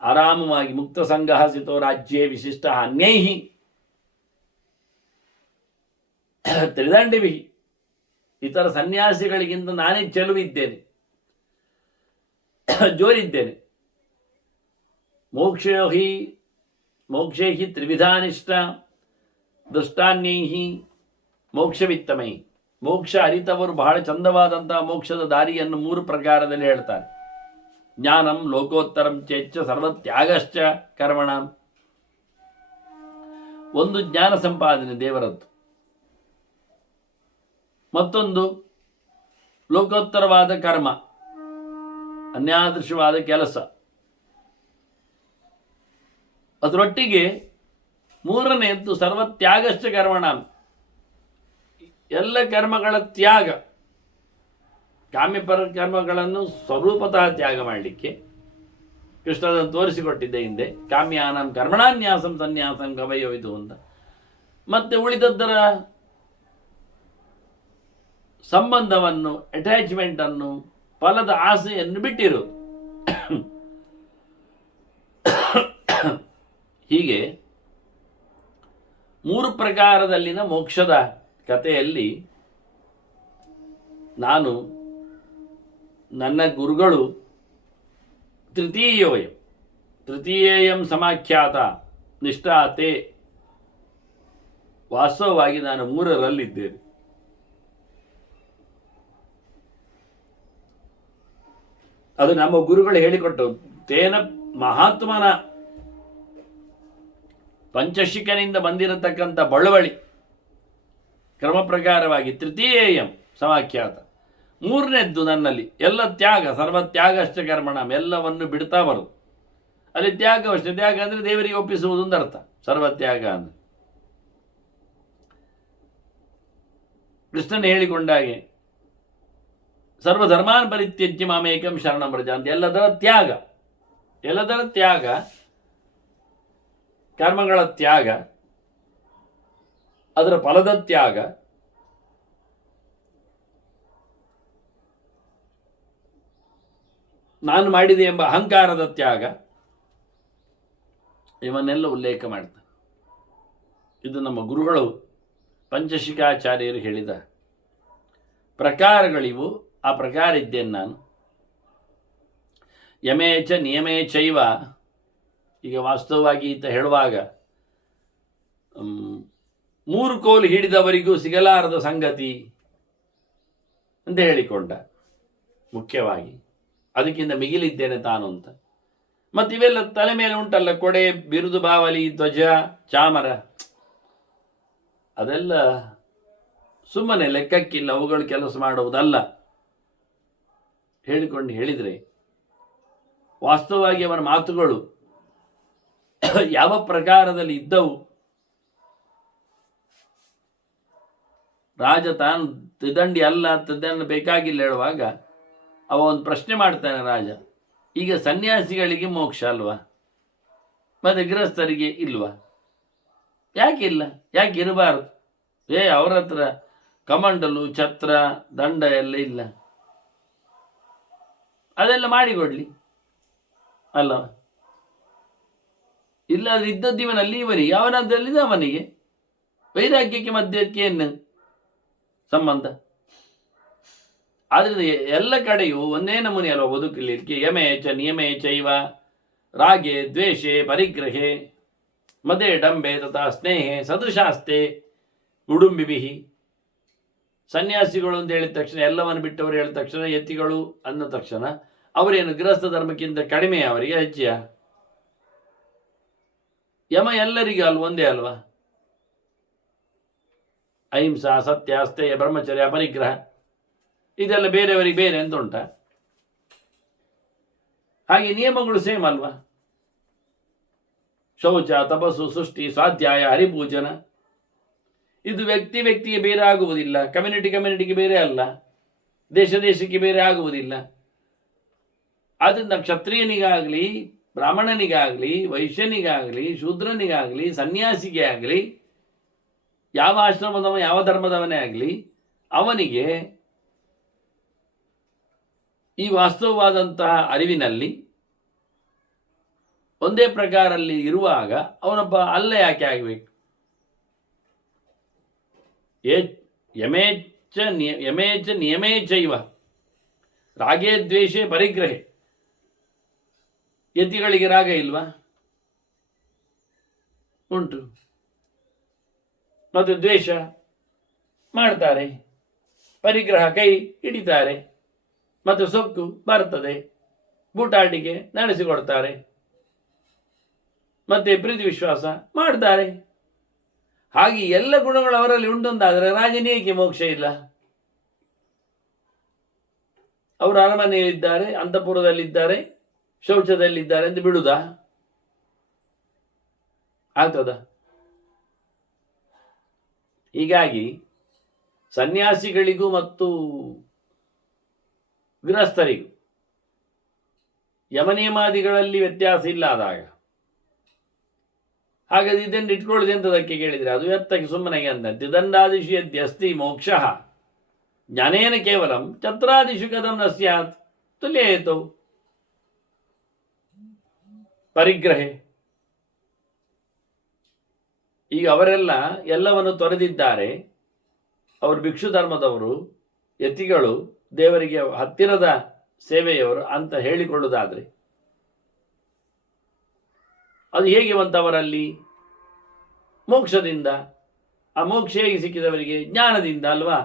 ಆರಾಮವಾಗಿ ಮುಕ್ತ ಸಂಘ ಸ್ಥಿತೋ ರಾಜ್ಯೇ ವಿಶಿಷ್ಟ ಅನ್ಯೈಹಿ ತ್ರಿದಂಡಿಭಿ, ಇತರ ಸನ್ಯಾಸಿಗಳಿಗಿಂತ ನಾನೇ ಚೆಲುವಿದ್ದೇನೆ, ಜೋರಿದ್ದೇನೆ. ಮೋಕ್ಷೇಹಿ ತ್ರಿವಿಧಾನಿಷ್ಠ ದೃಷ್ಟಾನ್ಯೈಹಿ ಮೋಕ್ಷವಿತ್ತಮೈ. ಮೋಕ್ಷ ಅರಿತವರು ಬಹಳ ಚಂದವಾದಂತಹ ಮೋಕ್ಷದ ದಾರಿಯನ್ನು 3 ಪ್ರಕಾರದಲ್ಲಿ ಹೇಳ್ತಾರೆ. ಜ್ಞಾನಂ ಲೋಕೋತ್ತರಂ ಚೇಚ್ಛ ಸರ್ವತ್ಯಾಗಶ್ಚ ಕರ್ಮಣಂ. ಒಂದು ಜ್ಞಾನ ಸಂಪಾದನೆ ದೇವರದ್ದು, ಮತ್ತೊಂದು ಲೋಕೋತ್ತರವಾದ ಕರ್ಮ, ಅನ್ಯಾದೃಶವಾದ ಕೆಲಸ. ಅದರೊಟ್ಟಿಗೆ ಮೂರನೆಯದ್ದು ಸರ್ವತ್ಯಾಗಶ್ಚ ಕರ್ಮಣಂ, ಎಲ್ಲ ಕರ್ಮಗಳ ತ್ಯಾಗ. ಕಾಮ್ಯಪರ ಕರ್ಮಗಳನ್ನು ಸ್ವರೂಪತಃ ತ್ಯಾಗ ಮಾಡಲಿಕ್ಕೆ ಕೃಷ್ಣನನ್ನು ತೋರಿಸಿಕೊಟ್ಟಿದ್ದೆ ಹಿಂದೆ. ಕಾಮ್ಯಾನಂ ಕರ್ಮಣಾನ್ಯಾಸಂ ಸನ್ಯಾಸಂ ಕವಯೋವಿದು ಅಂತ. ಮತ್ತೆ ಉಳಿದದ್ದರ ಸಂಬಂಧವನ್ನು, ಅಟ್ಯಾಚ್ಮೆಂಟನ್ನು, ಫಲದ ಆಸೆಯನ್ನು ಬಿಟ್ಟಿರುವುದು. ಹೀಗೆ 3 ಪ್ರಕಾರದಲ್ಲಿನ ಮೋಕ್ಷದ ಕಥೆಯಲ್ಲಿ ನಾನು, ನನ್ನ ಗುರುಗಳು ತೃತೀಯೇಯಂ ಸಮಾಖ್ಯಾತ ನಿಷ್ಠಾತೆ, ವಾಸ್ತವವಾಗಿ ನಾನು 3ರಲ್ಲಿದ್ದೇನೆ. ಅದು ನಮ್ಮ ಗುರುಗಳು ಹೇಳಿಕೊಟ್ಟು, ತೇನ ಮಹಾತ್ಮನ ಪಂಚಶಿಖನಿಂದ ಬಂದಿರತಕ್ಕಂಥ ಬಳುವಳಿ ಕ್ರಮ ಪ್ರಕಾರವಾಗಿ ತೃತೀಯೇಯಂ ಸಮಾಖ್ಯಾತ. 3ನೇದ್ದು ನನ್ನಲ್ಲಿ ಎಲ್ಲ ತ್ಯಾಗ, ಸರ್ವತ್ಯಾಗಶ್ಚ ಕರ್ಮಣ, ಎಲ್ಲವನ್ನು ಬಿಡ್ತಾ ಬರುದು. ಅಲ್ಲಿ ತ್ಯಾಗವಷ್ಟೇ. ತ್ಯಾಗ ಅಂದರೆ ದೇವರಿಗೆ ಒಪ್ಪಿಸುವುದು ಅಂತ ಅರ್ಥ. ಸರ್ವತ್ಯಾಗ ಅಂದರೆ ಕೃಷ್ಣನ ಹೇಳಿಕೊಂಡಾಗೆ ಸರ್ವಧರ್ಮಾನ್ ಪರಿತ್ಯಜ್ಯ ಮಾಮೇಕಂ ಶರಣಂ ವ್ರಜ ಅಂತ. ಎಲ್ಲದರ ತ್ಯಾಗ, ಕರ್ಮಗಳ ತ್ಯಾಗ, ಅದರ ಫಲದ ತ್ಯಾಗ, ನಾನು ಮಾಡಿದೆ ಎಂಬ ಅಹಂಕಾರದ ತ್ಯಾಗ, ಇವನ್ನೆಲ್ಲ ಉಲ್ಲೇಖ ಮಾಡ್ತಾರೆ. ಇದು ನಮ್ಮ ಗುರುಗಳು ಪಂಚಶಿಖಾಚಾರ್ಯರು ಹೇಳಿದ ಪ್ರಕಾರಗಳಿವು. ಆ ಪ್ರಕಾರ ಇದ್ದೇನೆ ನಾನು. ಯಮೇಚ ನಿಯಮೇ ಚೈವ. ಈಗ ವಾಸ್ತವವಾಗಿ ಈತ ಹೇಳುವಾಗ 3 ಕೋಲು ಹಿಡಿದವರಿಗೂ ಸಿಗಲಾರದ ಸಂಗತಿ ಅಂತ ಹೇಳಿಕೊಂಡ. ಮುಖ್ಯವಾಗಿ ಅದಕ್ಕಿಂತ ಮಿಗಿಲಿದ್ದೇನೆ ತಾನು ಅಂತ. ಮತ್ತು ಇವೆಲ್ಲ ತಲೆ ಮೇಲೆ ಉಂಟಲ್ಲ, ಕೊಡೆ, ಬಿರುದು, ಬಾವಲಿ, ಧ್ವಜ, ಚಾಮರ, ಅದೆಲ್ಲ ಸುಮ್ಮನೆ ಲೆಕ್ಕಕ್ಕಿಲ್ಲ, ಅವುಗಳು ಕೆಲಸ ಮಾಡುವುದಲ್ಲ ಹೇಳಿದರೆ ವಾಸ್ತವವಾಗಿ ಅವನ ಮಾತುಗಳು ಯಾವ ಪ್ರಕಾರದಲ್ಲಿ ಇದ್ದವು. ರಾಜ ತಾನು ತಿದಂಡಿ ಅಲ್ಲ, ತಿದಂಡ ಬೇಕಾಗಿಲ್ಲ ಹೇಳುವಾಗ ಅವ ಒಂದು ಪ್ರಶ್ನೆ ಮಾಡ್ತಾನೆ ರಾಜ. ಈಗ ಸನ್ಯಾಸಿಗಳಿಗೆ ಮೋಕ್ಷ ಅಲ್ವಾ, ಮತ್ತೆ ಗೃಹಸ್ಥರಿಗೆ ಇಲ್ವಾ? ಯಾಕಿಲ್ಲ? ಯಾಕೆ ಇರಬಾರದು? ಅವರ ಹತ್ರ ಕಮಂಡಲು, ಛತ್ರ, ದಂಡ ಎಲ್ಲ ಇಲ್ಲ, ಅದೆಲ್ಲ ಮಾಡಿಕೊಡ್ಲಿ ಅಲ್ಲವ? ಇಲ್ಲಾದ್ರೆ ಇದ್ದದ್ದಿವನಲ್ಲಿ ಇವರಿಗೆ, ಅವನದ್ದಲ್ಲಿದೆ ಅವನಿಗೆ. ವೈರಾಗ್ಯಕ್ಕೆ ಮಧ್ಯಕ್ಕೆ ಏನು ಸಂಬಂಧ? ಆದ್ರಿಂದ ಎಲ್ಲ ಕಡೆಯೂ ಒಂದೇ ನಮೂನೆ ಅಲ್ವ ಬದುಕಲಿಕ್ಕೆ. ಯಮೇಚ ನಿಯಮೇ ಚೈವ ರಾಗೆ ದ್ವೇಷೆ ಪರಿಗ್ರಹೆ ಮದೇ ಡಂಬೆ ತಥಾ ಸ್ನೇಹೆ ಸದೃಶಾಸ್ತೆ ಉಡುಂಬಿಬಿಹಿ. ಸನ್ಯಾಸಿಗಳು ಅಂತ ಹೇಳಿದ ತಕ್ಷಣ, ಎಲ್ಲವನ್ನು ಬಿಟ್ಟವರು ಹೇಳಿದ ತಕ್ಷಣ, ಯತಿಗಳು ಅಂದ ತಕ್ಷಣ ಅವರೇನು ಗೃಹಸ್ಥ ಧರ್ಮಕ್ಕಿಂತ ಕಡಿಮೆ, ಅವರಿಗೆ ಹೆಚ್ಚಿಯ? ಯಮ ಎಲ್ಲರಿಗೂ ಒಂದೇ ಅಲ್ವಾ? ಅಹಿಂಸಾ, ಸತ್ಯ, ಅಸ್ತೇಯ, ಬ್ರಹ್ಮಚರ್ಯ, ಪರಿಗ್ರಹ, ಇದೆಲ್ಲ ಬೇರೆಯವರಿಗೆ ಬೇರೆ ಅಂತ ಉಂಟ? ಹಾಗೆ ನಿಯಮಗಳು ಸೇಮ್ ಅಲ್ವಾ? ಶೌಚ, ತಪಸ್ಸು, ಸೃಷ್ಟಿ, ಸ್ವಾಧ್ಯಾಯ, ಹರಿಪೂಜನ, ಇದು ವ್ಯಕ್ತಿಗೆ ಬೇರೆ ಆಗುವುದಿಲ್ಲ, ಕಮ್ಯುನಿಟಿಗೆ ಬೇರೆ ಅಲ್ಲ, ದೇಶಕ್ಕೆ ಬೇರೆ ಆಗುವುದಿಲ್ಲ. ಆದ್ದರಿಂದ ಕ್ಷತ್ರಿಯನಿಗಾಗಲಿ, ಬ್ರಾಹ್ಮಣನಿಗಾಗಲಿ, ವೈಶ್ಯನಿಗಾಗಲಿ, ಶೂದ್ರನಿಗಾಗಲಿ, ಸನ್ಯಾಸಿಗೆ ಆಗಲಿ, ಯಾವ ಆಶ್ರಮದವ ಯಾವ ಧರ್ಮದವನೇ ಆಗಲಿ, ಅವನಿಗೆ ಈ ವಾಸ್ತವವಾದಂತಹ ಅರಿವಿನಲ್ಲಿ ಒಂದೇ ಪ್ರಕಾರಲ್ಲಿ ಇರುವಾಗ ಅವನೊಬ್ಬ ಅಲ್ಲ ಯಾಕೆ ಆಗಬೇಕು? ಯಮೇಚ ನಿಯಮೇ ಚೈವ ರಾಗೇ ದ್ವೇಷೆ ಪರಿಗ್ರಹೆ. ಯತಿಗಳಿಗೆ ರಾಗ ಇಲ್ವಾ? ಉಂಟು. ಮತ್ತು ದ್ವೇಷ ಮಾಡ್ತಾರೆ, ಪರಿಗ್ರಹ ಕೈ ಹಿಡಿತಾರೆ, ಮತ್ತು ಸೊಕ್ಕು ಬರ್ತದೆ, ಬೂಟಾಟಿಕೆ ನಡೆಸಿಕೊಡ್ತಾರೆ, ಮತ್ತೆ ಪ್ರೀತಿ ವಿಶ್ವಾಸ ಮಾಡ್ತಾರೆ. ಹಾಗೆ ಎಲ್ಲ ಗುಣಗಳು ಅವರಲ್ಲಿ ಉಂಟುಂದಾದರೆ ರಾಜನಿಗೆ ಮೋಕ್ಷ ಇಲ್ಲ. ಅವರು ಅರಮನೆಯಲ್ಲಿದ್ದಾರೆ, ಅಂತಃಪುರದಲ್ಲಿದ್ದಾರೆ, ಶೌಚದಲ್ಲಿದ್ದಾರೆ ಅಂತ ಬಿಡುದಾ? ಆಗ್ತದ? ಹೀಗಾಗಿ ಸನ್ಯಾಸಿಗಳಿಗೂ ಮತ್ತು ಗೃಹಸ್ಥರಿಗೂ ಯಮನಿಯಮಾದಿಗಳಲ್ಲಿ ವ್ಯತ್ಯಾಸ ಇಲ್ಲ ಆದಾಗ, ಹಾಗಾದ್ರೆ ಇದನ್ನು ಇಟ್ಕೊಳ್ಳೋದು ಎಂತದಕ್ಕೆ ಕೇಳಿದರೆ ಅದು ವ್ಯರ್ಥಕ್ಕೆ ಸುಮ್ಮನೆಗೆ ಅಂತ. ತ್ರಿದಂಡಾದಿಷು ಯದ್ಯಸ್ತಿ ಮೋಕ್ಷ ಜ್ಞಾನೇನ ಕೇವಲಂ ಛತ್ರಾದಿಷು ಕಥಂ ನ ಸ್ಯಾತ್ ತುಲ್ಯೇತೌ ಪರಿಗ್ರಹೆ. ಈಗ ಅವರೆಲ್ಲ ಎಲ್ಲವನ್ನು ತೊರೆದಿದ್ದಾರೆ. ಅವರು ಭಿಕ್ಷು ಧರ್ಮದವರು, ಯತಿಗಳು, ದೇವರಿಗೆ ಹತ್ತಿರದ ಸೇವೆಯವರು ಅಂತ ಹೇಳಿಕೊಳ್ಳುವುದಾದ್ರೆ ಅದು ಹೇಗೆ ಬಂತವರಲ್ಲಿ? ಮೋಕ್ಷದಿಂದ. ಆ ಮೋಕ್ಷ ಹೇಗೆ ಸಿಕ್ಕಿದವರಿಗೆ? ಜ್ಞಾನದಿಂದ ಅಲ್ವಾ?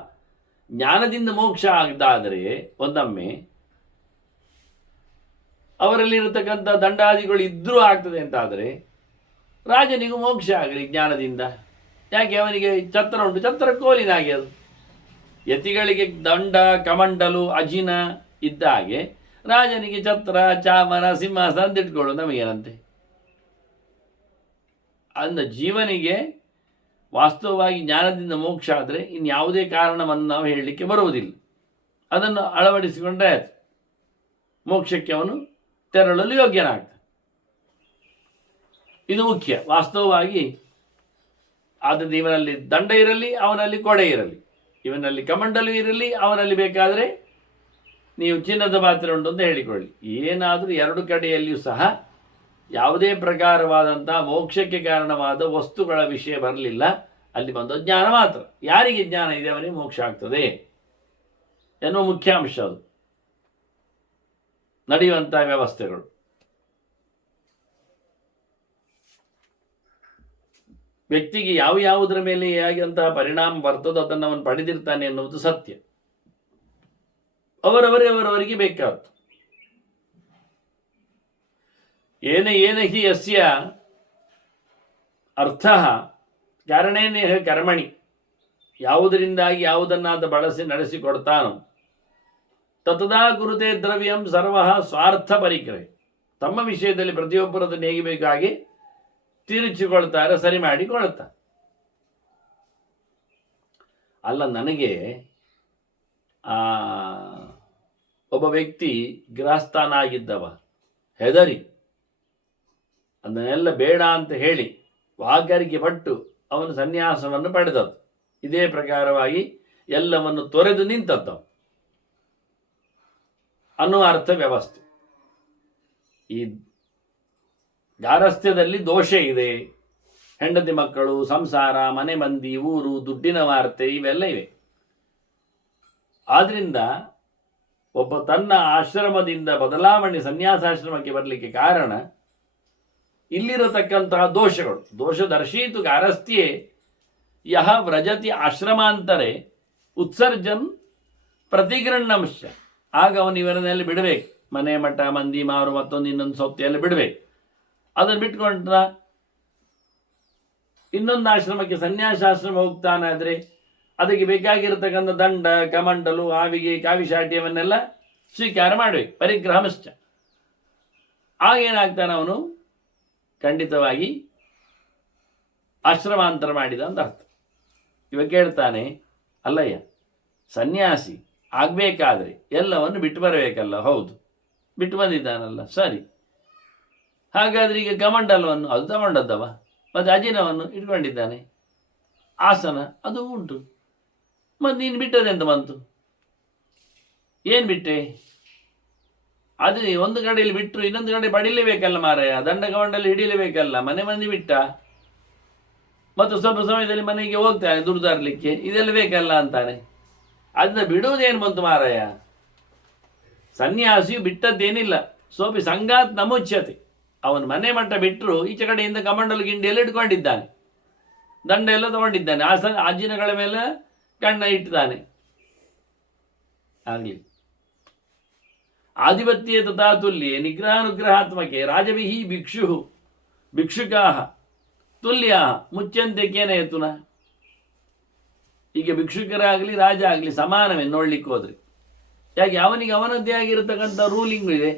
ಜ್ಞಾನದಿಂದ ಮೋಕ್ಷ ಆಗದಾದರೆ ಒಂದೊಮ್ಮೆ ಅವರಲ್ಲಿರತಕ್ಕಂಥ ದಂಡಾದಿಗಳು ಇದ್ರೂ ಆಗ್ತದೆ ಅಂತಾದರೆ ರಾಜನಿಗೂ ಮೋಕ್ಷ ಆಗಲಿ ಜ್ಞಾನದಿಂದ. ಯಾಕೆ? ಅವನಿಗೆ ಛತ್ರ ಉಂಟು, ಛತ್ರ ಕೋಲಿನಾಗೆ ಅದು. ಯತಿಗಳಿಗೆ ದಂಡ, ಕಮಂಡಲು, ಅಜಿನ ಇದ್ದ ಹಾಗೆ ರಾಜನಿಗೆ ಛತ್ರ ಚಾಮರ ಸಿಂಹಾಸನ ಅಂತ ಇಟ್ಕೊಳ್ಳು, ನಮಗೇನಂತೆ. ಅಂದ ಜೀವನಿಗೆ ವಾಸ್ತವವಾಗಿ ಜ್ಞಾನದಿಂದ ಮೋಕ್ಷ ಆದರೆ ಇನ್ಯಾವುದೇ ಕಾರಣವನ್ನು ನಾವು ಹೇಳಲಿಕ್ಕೆ ಬರುವುದಿಲ್ಲ. ಅದನ್ನು ಅಳವಡಿಸಿಕೊಂಡ್ರೆ ಆಯಿತು, ಮೋಕ್ಷಕ್ಕೆ ಅವನು ತೆರಳಲು ಯೋಗ್ಯನಾಗ್ತಾನೆ. ಇದು ಮುಖ್ಯ. ವಾಸ್ತವವಾಗಿ ಆದ್ದರಿಂದ ಇವನಲ್ಲಿ ದಂಡ ಇರಲಿ, ಅವನಲ್ಲಿ ಕೊಡೆ ಇರಲಿ, ಇವನಲ್ಲಿ ಕಮಂಡಲು ಇರಲಿ, ಅವನಲ್ಲಿ ಬೇಕಾದರೆ ನೀವು ಚಿನ್ನದ ಪಾತ್ರೆ ಉಂಟು ಅಂತ ಹೇಳಿಕೊಳ್ಳಿ. ಏನಾದರೂ ಎರಡು ಕಡೆಯಲ್ಲಿಯೂ ಸಹ ಯಾವುದೇ ಪ್ರಕಾರವಾದಂಥ ಮೋಕ್ಷಕ್ಕೆ ಕಾರಣವಾದ ವಸ್ತುಗಳ ವಿಷಯ ಬರಲಿಲ್ಲ. ಅಲ್ಲಿ ಬಂದ ಜ್ಞಾನ ಮಾತ್ರ. ಯಾರಿಗೆ ಜ್ಞಾನ ಇದೆ ಅವನಿಗೆ ಮೋಕ್ಷ ಆಗ್ತದೆ ಎನ್ನುವ ಮುಖ್ಯಾಂಶ ಅದು ನಡೆಯುವಂಥ ವ್ಯವಸ್ಥೆಗಳು. ವ್ಯಕ್ತಿಗೆ ಯಾವುದರ ಮೇಲೆ ಹೇಗಂತಹ ಪರಿಣಾಮ ಬರ್ತದೋ ಅದನ್ನು ಅವನು ಪಡೆದಿರ್ತಾನೆ ಎನ್ನುವುದು ಸತ್ಯ. ಅವರವರಿಗೆ ಬೇಕಾದ್ದು. ಏನ ಹಿ ಯಸ್ಯ ಅರ್ಥ ಕಾರಣೇನೇಹ ಕರ್ಮಣಿ, ಯಾವುದರಿಂದಾಗಿ ಯಾವುದನ್ನಾದ ಬಳಸಿ ನಡೆಸಿಕೊಡ್ತಾನೋ ತತದಾ ಗುರುತೆ ದ್ರವ್ಯಂ ಸರ್ವ ಸ್ವಾರ್ಥ ಪರಿಕ್ರಯ. ತಮ್ಮ ವಿಷಯದಲ್ಲಿ ಪ್ರತಿಯೊಬ್ಬರದನ್ನು ಹೇಗೆ ಬೇಕಾಗಿ ತಿರುಚಿಕೊಳ್ತಾರೆ, ಸರಿ ಮಾಡಿಕೊಳ್ತಾರೆ. ಅಲ್ಲ, ನನಗೆ ಒಬ್ಬ ವ್ಯಕ್ತಿ ಗೃಹಸ್ಥನಾಗಿದ್ದವ ಹೆದರಿ ಅದನ್ನೆಲ್ಲ ಬೇಡ ಅಂತ ಹೇಳಿ ವಾಕರಿಕೆ ಪಟ್ಟು ಅವನು ಸನ್ಯಾಸವನ್ನು ಪಡೆದದ್ದು. ಇದೇ ಪ್ರಕಾರವಾಗಿ ಎಲ್ಲವನ್ನು ತೊರೆದು ನಿಂತದ್ದು ಅನ್ನುವ ಅರ್ಥ ವ್ಯವಸ್ಥೆ. ಈ ಗಾರಸ್ಥ್ಯದಲ್ಲಿ ದೋಷ ಇದೆ. ಹೆಂಡತಿ ಮಕ್ಕಳು, ಸಂಸಾರ, ಮನೆ ಮಂದಿ, ಊರು, ದುಡ್ಡಿನ ವಾರ್ತೆ ಇವೆಲ್ಲ ಇವೆ. ಆದ್ರಿಂದ ಒಬ್ಬ ತನ್ನ ಆಶ್ರಮದಿಂದ ಬದಲಾವಣೆ ಸನ್ಯಾಸಾಶ್ರಮಕ್ಕೆ ಬರಲಿಕ್ಕೆ ಕಾರಣ ಇಲ್ಲಿರತಕ್ಕಂತಹ ದೋಷಗಳು. ದೋಷದರ್ಶೀತು ಗಾರಸ್ಥ್ಯೆ ಯಹ ವ್ರಜತಿ ಆಶ್ರಮಾಂತರೆ ಉತ್ಸರ್ಜನ್ ಪ್ರತಿಗೃಹ್ಣಂಶ. ಆಗ ಅವನು ಇವರನ್ನೆಲ್ಲ ಬಿಡಬೇಕು. ಮನೆ, ಮಠ, ಮಂದಿ, ಮಾರು, ಮತ್ತೊಂದು ಇನ್ನೊಂದು ಸೊತ್ತು ಎಲ್ಲ ಬಿಡಬೇಕು. ಅದನ್ನು ಬಿಟ್ಕೊಂಡ್ರ ಇನ್ನೊಂದು ಆಶ್ರಮಕ್ಕೆ ಸನ್ಯಾಸಾಶ್ರಮ ಹೋಗ್ತಾನಾದರೆ ಅದಕ್ಕೆ ಬೇಕಾಗಿರತಕ್ಕಂಥ ದಂಡ, ಕಮಂಡಲು, ಆವಿಗೆ, ಕಾವಿಶಾಟ್ಯವನ್ನೆಲ್ಲ ಸ್ವೀಕಾರ ಮಾಡಬೇಕು. ಪರಿಗ್ರಹಮಶ್ಚ. ಆಗೇನಾಗ್ತಾನೆ ಅವನು ಖಂಡಿತವಾಗಿ ಆಶ್ರಮಾಂತರ ಮಾಡಿದ ಅಂತ ಅರ್ಥ. ಇವಾಗ ಕೇಳ್ತಾನೆ, ಅಲ್ಲಯ್ಯ ಸನ್ಯಾಸಿ ಆಗಬೇಕಾದ್ರೆ ಎಲ್ಲವನ್ನು ಬಿಟ್ಟು ಬರಬೇಕಲ್ಲ. ಹೌದು, ಬಿಟ್ಟು ಬಂದಿದ್ದಾನಲ್ಲ, ಸರಿ. ಹಾಗಾದ್ರೆ ಈಗ ಕಮಂಡಲವನ್ನು ಅದು ತಗೊಂಡದ್ದವ, ಮತ್ತು ಅಜಿನವನ್ನು ಇಟ್ಕೊಂಡಿದ್ದಾನೆ, ಆಸನ ಅದು ಉಂಟು, ಮತ್ತು ನೀನು ಬಿಟ್ಟದೆಂತ ಬಂತು? ಏನು ಬಿಟ್ಟೆ? ಅದು ಒಂದು ಕಡೆಯಲ್ಲಿ ಬಿಟ್ಟರು ಇನ್ನೊಂದು ಕಡೆ ಪಡಿಲೇಬೇಕಲ್ಲ ಮಾರಾಯ, ದಂಡ ಕಮಂಡಲ್ಲಿ ಹಿಡಿಲೇಬೇಕಲ್ಲ. ಮನೆ ಮಂದಿ ಬಿಟ್ಟ, ಮತ್ತು ಸ್ವಲ್ಪ ಸಮಯದಲ್ಲಿ ಮನೆಗೆ ಹೋಗ್ತಾನೆ ದುಡ್ದಾರ್ಲಿಕ್ಕೆ, ಇದೆಲ್ಲ ಬೇಕಲ್ಲ ಅಂತಾನೆ. ಅದನ್ನ ಬಿಡುವುದೇನು ಬಂತು ಮಾರಾಯ? ಸನ್ಯಾಸಿಯು ಬಿಟ್ಟದ್ದೇನಿಲ್ಲ. ಸೋಪಿ ಸಂಗಾತ್ ನಮುಚ್ಯತೆ. ಅವನು ಮನೆ ಮಟ್ಟ ಬಿಟ್ಟರು ಈಚೆ ಕಡೆಯಿಂದ ಕಮಂಡಲು ಗಿಂಡಿ ಎಲ್ಲ ಇಟ್ಕೊಂಡಿದ್ದಾನೆ, ದಂಡ ಎಲ್ಲ ತಗೊಂಡಿದ್ದಾನೆ, ಅಜ್ಜಿನಗಳ ಮೇಲೆ ಕಣ್ಣ ಇಟ್ಟಿದ್ದಾನೆ. ಆಗಲಿ ಆಧಿಪತ್ಯ ತಥಾ ತುಲ್ಯೆ ನಿಗ್ರಹಾನುಗ್ರಹಾತ್ಮಕೆ ರಾಜವಿಹಿ ಭಿಕ್ಷುಕಾ ತುಲ್ಯ ಮುಚ್ಚಂತೆ ಕೇನ ಹೇತುನ. ಈಗ ಭಿಕ್ಷುಕರಾಗಲಿ ರಾಜ ಆಗಲಿ ಸಮಾನವೇ ನೋಡ್ಲಿಕ್ಕೆ ಹೋದ್ರೆ. ಯಾಕೆ? ಅವನಿಗೆ ಅವನದ್ದೇ ಆಗಿರತಕ್ಕಂಥ ರೂಲಿಂಗ್ ಇದೆ,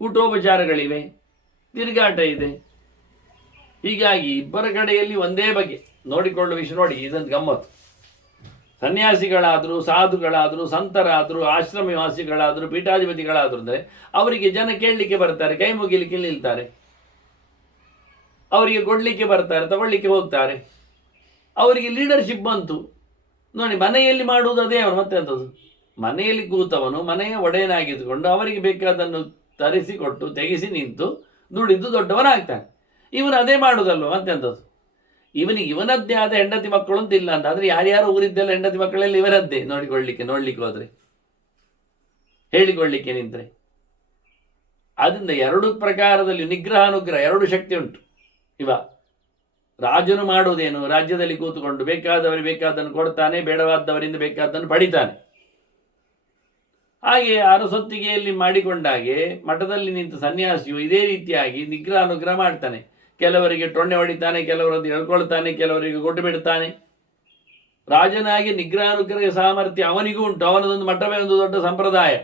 ಊಟೋಪಚಾರಗಳಿವೆ, ತಿರುಗಾಟ ಇದೆ. ಹೀಗಾಗಿ ಇಬ್ಬರ ಕಡೆಯಲ್ಲಿ ಒಂದೇ ಬಗೆ ನೋಡಿಕೊಳ್ಳುವ ವಿಷಯ. ನೋಡಿ, ಇದೊಂದು ಗಮ್ಮತ್ತು. ಸನ್ಯಾಸಿಗಳಾದರೂ, ಸಾಧುಗಳಾದರೂ, ಸಂತರಾದರೂ, ಆಶ್ರಮವಾಸಿಗಳಾದರೂ, ಪೀಠಾಧಿಪತಿಗಳಾದರೂ ಅಂದರೆ ಅವರಿಗೆ ಜನ ಕೇಳಲಿಕ್ಕೆ ಬರ್ತಾರೆ, ಕೈ ಮುಗಿಲಿಕ್ಕೆ ನಿಲ್ತಾರೆ, ಅವರಿಗೆ ಕೊಡಲಿಕ್ಕೆ ಬರ್ತಾರೆ, ತಗೊಳ್ಳಿಕ್ಕೆ ಹೋಗ್ತಾರೆ. ಅವರಿಗೆ ಲೀಡರ್ಶಿಪ್ ಬಂತು. ನೋಡಿ, ಮನೆಯಲ್ಲಿ ಮಾಡುವುದು ಅದೇ. ಅವನು ಮತ್ತೆ ಅಂತದ್ದು ಮನೆಯಲ್ಲಿ ಕೂತವನು ಮನೆಯ ಒಡೆಯನಾಗಿದ್ದುಕೊಂಡು ಅವರಿಗೆ ಬೇಕಾದನ್ನು ತರಿಸಿಕೊಟ್ಟು ತೆಗೆಸಿ ನಿಂತು ದುಡಿದು ದೊಡ್ಡವನಾಗ್ತಾನೆ. ಇವನು ಅದೇ ಮಾಡುವುದಲ್ವ ಮತ್ತೆಂಥದ್ದು. ಇವನಿಗೆ ಇವನದ್ದೇ ಆದ ಹೆಂಡತಿ ಮಕ್ಕಳು ಅಂತ ಇಲ್ಲ ಅಂತ. ಆದರೆ ಯಾರ್ಯಾರು ಊರಿದ್ದೆಲ್ಲ ಹೆಂಡತಿ ಮಕ್ಕಳೆಲ್ಲ ಇವರದ್ದೇ. ನೋಡ್ಲಿಕ್ಕೆ ಹೋದರೆ, ಹೇಳಿಕೊಳ್ಳಿಕ್ಕೆ ನಿಂತರೆ. ಆದ್ದರಿಂದ ಎರಡು ಪ್ರಕಾರದಲ್ಲಿ ನಿಗ್ರಹ ಅನುಗ್ರಹ ಎರಡು ಶಕ್ತಿ ಉಂಟು. ಇವ ರಾಜನು ಮಾಡುವುದೇನು? ರಾಜ್ಯದಲ್ಲಿ ಕೂತುಕೊಂಡು ಬೇಕಾದವರಿಗೆ ಬೇಕಾದನ್ನು ಕೊಡ್ತಾನೆ, ಬೇಡವಾದವರಿಂದ ಬೇಕಾದನ್ನು ಪಡಿತಾನೆ. ಹಾಗೆ ಅರಸೊತ್ತಿಗೆಯಲ್ಲಿ ಮಾಡಿಕೊಂಡಾಗೆ ಮಠದಲ್ಲಿ ನಿಂತ ಸನ್ಯಾಸಿಯು ಇದೇ ರೀತಿಯಾಗಿ ನಿಗ್ರಹ ಅನುಗ್ರಹ ಮಾಡ್ತಾನೆ. ಕೆಲವರಿಗೆ ಟೊಣ್ಣೆ ಹೊಡಿತಾನೆ, ಕೆಲವರದ್ದು ಹೇಳ್ಕೊಳ್ತಾನೆ, ಕೆಲವರಿಗೆ ಕೊಟ್ಟು ಬಿಡ್ತಾನೆ. ರಾಜನಾಗಿ ನಿಗ್ರಹ ಅನುಗ್ರಹ ಸಾಮರ್ಥ್ಯ ಅವನಿಗೂ ಉಂಟು. ಅವನದೊಂದು ಮಠವೇ ಒಂದು ದೊಡ್ಡ ಸಂಪ್ರದಾಯ.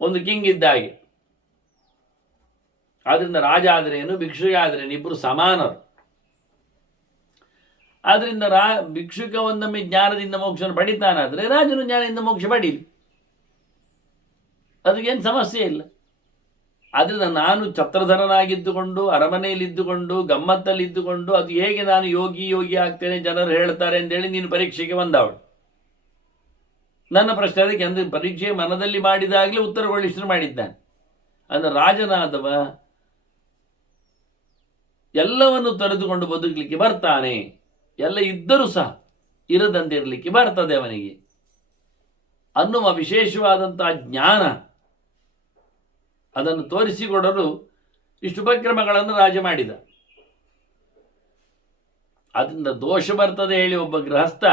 ಒಂದು ಕಿಂಗ್ ಇದ್ದ ಹಾಗೆ. ಆದ್ರಿಂದ ರಾಜ ಆದ್ರೇನು, ಭಿಕ್ಷುಕ ಆದ್ರೇನು, ಇಬ್ಬರು ಸಮಾನರು. ಆದ್ರಿಂದ ಭಿಕ್ಷುಕ ಒಂದೊಮ್ಮೆ ಜ್ಞಾನದಿಂದ ಮೋಕ್ಷ ಪಡಿತಾನಾದ್ರೆ ರಾಜನು ಜ್ಞಾನದಿಂದ ಮೋಕ್ಷ ಪಡೀಲಿ, ಅದಕ್ಕೇನು ಸಮಸ್ಯೆ ಇಲ್ಲ. ಆದ್ರಿಂದ ನಾನು ಛತ್ರಧರನಾಗಿದ್ದುಕೊಂಡು ಅರಮನೆಯಲ್ಲಿದ್ದುಕೊಂಡು ಗಮ್ಮತ್ತಲ್ಲಿದ್ದುಕೊಂಡು ಅದು ಹೇಗೆ ನಾನು ಯೋಗಿ ಯೋಗಿ ಆಗ್ತೇನೆ ಜನರು ಹೇಳ್ತಾರೆ ಅಂತೇಳಿ ನೀನು ಪರೀಕ್ಷೆಗೆ ಬಂದವಳು. ನನ್ನ ಪ್ರಶ್ನೆ ಅದಕ್ಕೆ, ಅಂದರೆ ಪರೀಕ್ಷೆ ಮನದಲ್ಲಿ ಮಾಡಿದಾಗಲೇ ಉತ್ತರಗೊಳಿಸಲು ಮಾಡಿದ್ದಾನೆ. ಅಂದರೆ ರಾಜನಾದವ ಎಲ್ಲವನ್ನು ತೊರೆದುಕೊಂಡು ಬದುಕಲಿಕ್ಕೆ ಬರ್ತಾನೆ, ಎಲ್ಲ ಇದ್ದರೂ ಸಹ ಇರದಂತಿರಲಿಕ್ಕೆ ಬರ್ತದೆ ಅವನಿಗೆ ಅನ್ನುವ ವಿಶೇಷವಾದಂತಹ ಜ್ಞಾನ ಅದನ್ನು ತೋರಿಸಿಕೊಡಲು ಇಷ್ಟು ಉಪಕ್ರಮಗಳನ್ನು ರಾಜ ಮಾಡಿದ. ಅದರಿಂದ ದೋಷ ಬರ್ತದೆ ಹೇಳಿ ಒಬ್ಬ ಗೃಹಸ್ಥ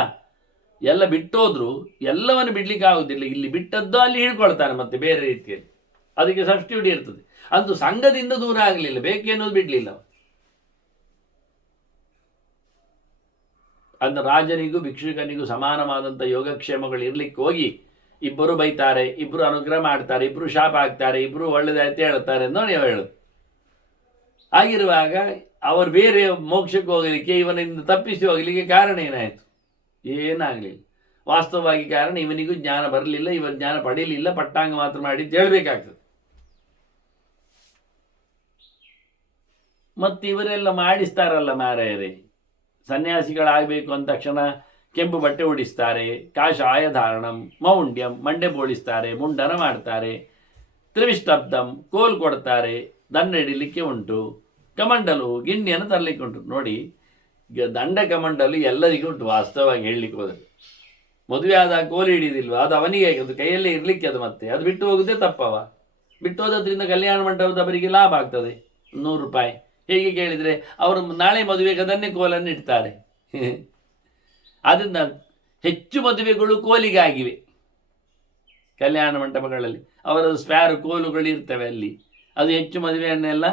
ಎಲ್ಲ ಬಿಟ್ಟೋದ್ರು ಎಲ್ಲವನ್ನು ಬಿಡ್ಲಿಕ್ಕೆ ಆಗುದಿಲ್ಲ. ಇಲ್ಲಿ ಬಿಟ್ಟದ್ದು ಅಲ್ಲಿ ಹಿಡ್ಕೊಳ್ತಾನೆ ಮತ್ತೆ ಬೇರೆ ರೀತಿಯಲ್ಲಿ, ಅದಕ್ಕೆ ಸಬ್ಸ್ಟಿಟ್ಯೂಟ್ ಇರ್ತದೆ. ಅಂತೂ ಸಂಘದಿಂದ ದೂರ ಆಗಲಿಲ್ಲ, ಬೇಕೆನ್ನೋದು ಬಿಡಲಿಲ್ಲ. ಅಂದ ರಾಜನಿಗೂ ಭಿಕ್ಷುಕನಿಗೂ ಸಮಾನವಾದಂಥ ಯೋಗಕ್ಷೇಮಗಳು ಇರ್ಲಿಕ್ಕೆ ಹೋಗಿ ಇಬ್ಬರು ಬೈತಾರೆ, ಇಬ್ಬರು ಅನುಗ್ರಹ ಮಾಡ್ತಾರೆ, ಇಬ್ಬರು ಶಾಪ ಹಾಕ್ತಾರೆ, ಇಬ್ಬರು ಒಳ್ಳೆದಾಯ್ತು ಹೇಳ್ತಾರೆ ನೋಡಿ ಅವ ಹೇಳು. ಆಗಿರುವಾಗ ಅವರು ಬೇರೆ ಮೋಕ್ಷಕ್ಕೆ ಹೋಗಲಿಕ್ಕೆ ಇವನಿಂದ ತಪ್ಪಿಸಿ ಹೋಗಲಿಕ್ಕೆ ಕಾರಣ ಏನಾಯಿತು? ಏನಾಗಲಿಲ್ಲ. ವಾಸ್ತವವಾಗಿ ಕಾರಣ ಇವನಿಗೂ ಜ್ಞಾನ ಬರಲಿಲ್ಲ, ಇವನ ಜ್ಞಾನ ಪಡೀಲಿಲ್ಲ, ಪಟ್ಟಾಂಗ ಮಾತ್ರ ಮಾಡಿ ಹೇಳಬೇಕಾಗ್ತದೆ. ಮತ್ತು ಇವರೆಲ್ಲ ಮಾಡಿಸ್ತಾರಲ್ಲ ಮಾರಾಯರೇ, ಸನ್ಯಾಸಿಗಳಾಗಬೇಕು ಅಂದ ತಕ್ಷಣ ಕೆಂಪು ಬಟ್ಟೆ ಉಡಿಸ್ತಾರೆ, ಕಾಷಾಯ ಧಾರಣಂ, ಮೌಂಡ್ಯಂ, ಮಂಡೆ ಬೋಳಿಸ್ತಾರೆ, ಮುಂಡನ ಮಾಡ್ತಾರೆ, ತ್ರಿವಿಷ್ಟಬ್ದಂ, ಕೋಲ್ ಕೊಡ್ತಾರೆ, ದಂಡ ಹಿಡಿಲಿಕ್ಕೆ ಉಂಟು, ಕಮಂಡಲು ಗಿಣ್ಣಿಯನ್ನು ತರಲಿಕ್ಕೆ ಉಂಟು. ನೋಡಿ, ದಂಡ ಕಮಂಡಲು ಎಲ್ಲರಿಗೂ ಉಂಟು. ವಾಸ್ತವವಾಗಿ ಹೇಳಲಿಕ್ಕೆ ಹೋದರೆ ಮದುವೆ ಆದ ಕೋಲು ಹಿಡಿದಿಲ್ವ ಅದು ಅವನಿಗೆ, ಅದು ಕೈಯಲ್ಲೇ ಇರಲಿಕ್ಕೆ, ಅದು ಮತ್ತೆ ಅದು ಬಿಟ್ಟು ಹೋಗುದೇ ತಪ್ಪವ. ಬಿಟ್ಟು ಹೋದ್ರಿಂದ ಕಲ್ಯಾಣ ಮಂಟಪದವರಿಗೆ ಲಾಭ ಆಗ್ತದೆ, 100 ರೂಪಾಯಿ. ಹೇಗೆ ಕೇಳಿದರೆ ಅವರು ನಾಳೆ ಮದುವೆಗೆ ಅದನ್ನೇ ಕೋಲನ್ನು ಇಡ್ತಾರೆ. ಆದ್ದರಿಂದ ಹೆಚ್ಚು ಮದುವೆಗಳು ಕೋಲಿಗಾಗಿವೆ. ಕಲ್ಯಾಣ ಮಂಟಪಗಳಲ್ಲಿ ಅವರ ಸ್ಪ್ಯಾರ್ ಕೋಲುಗಳು ಇರ್ತವೆ, ಅಲ್ಲಿ ಅದು ಹೆಚ್ಚು ಮದುವೆಯನ್ನೆಲ್ಲ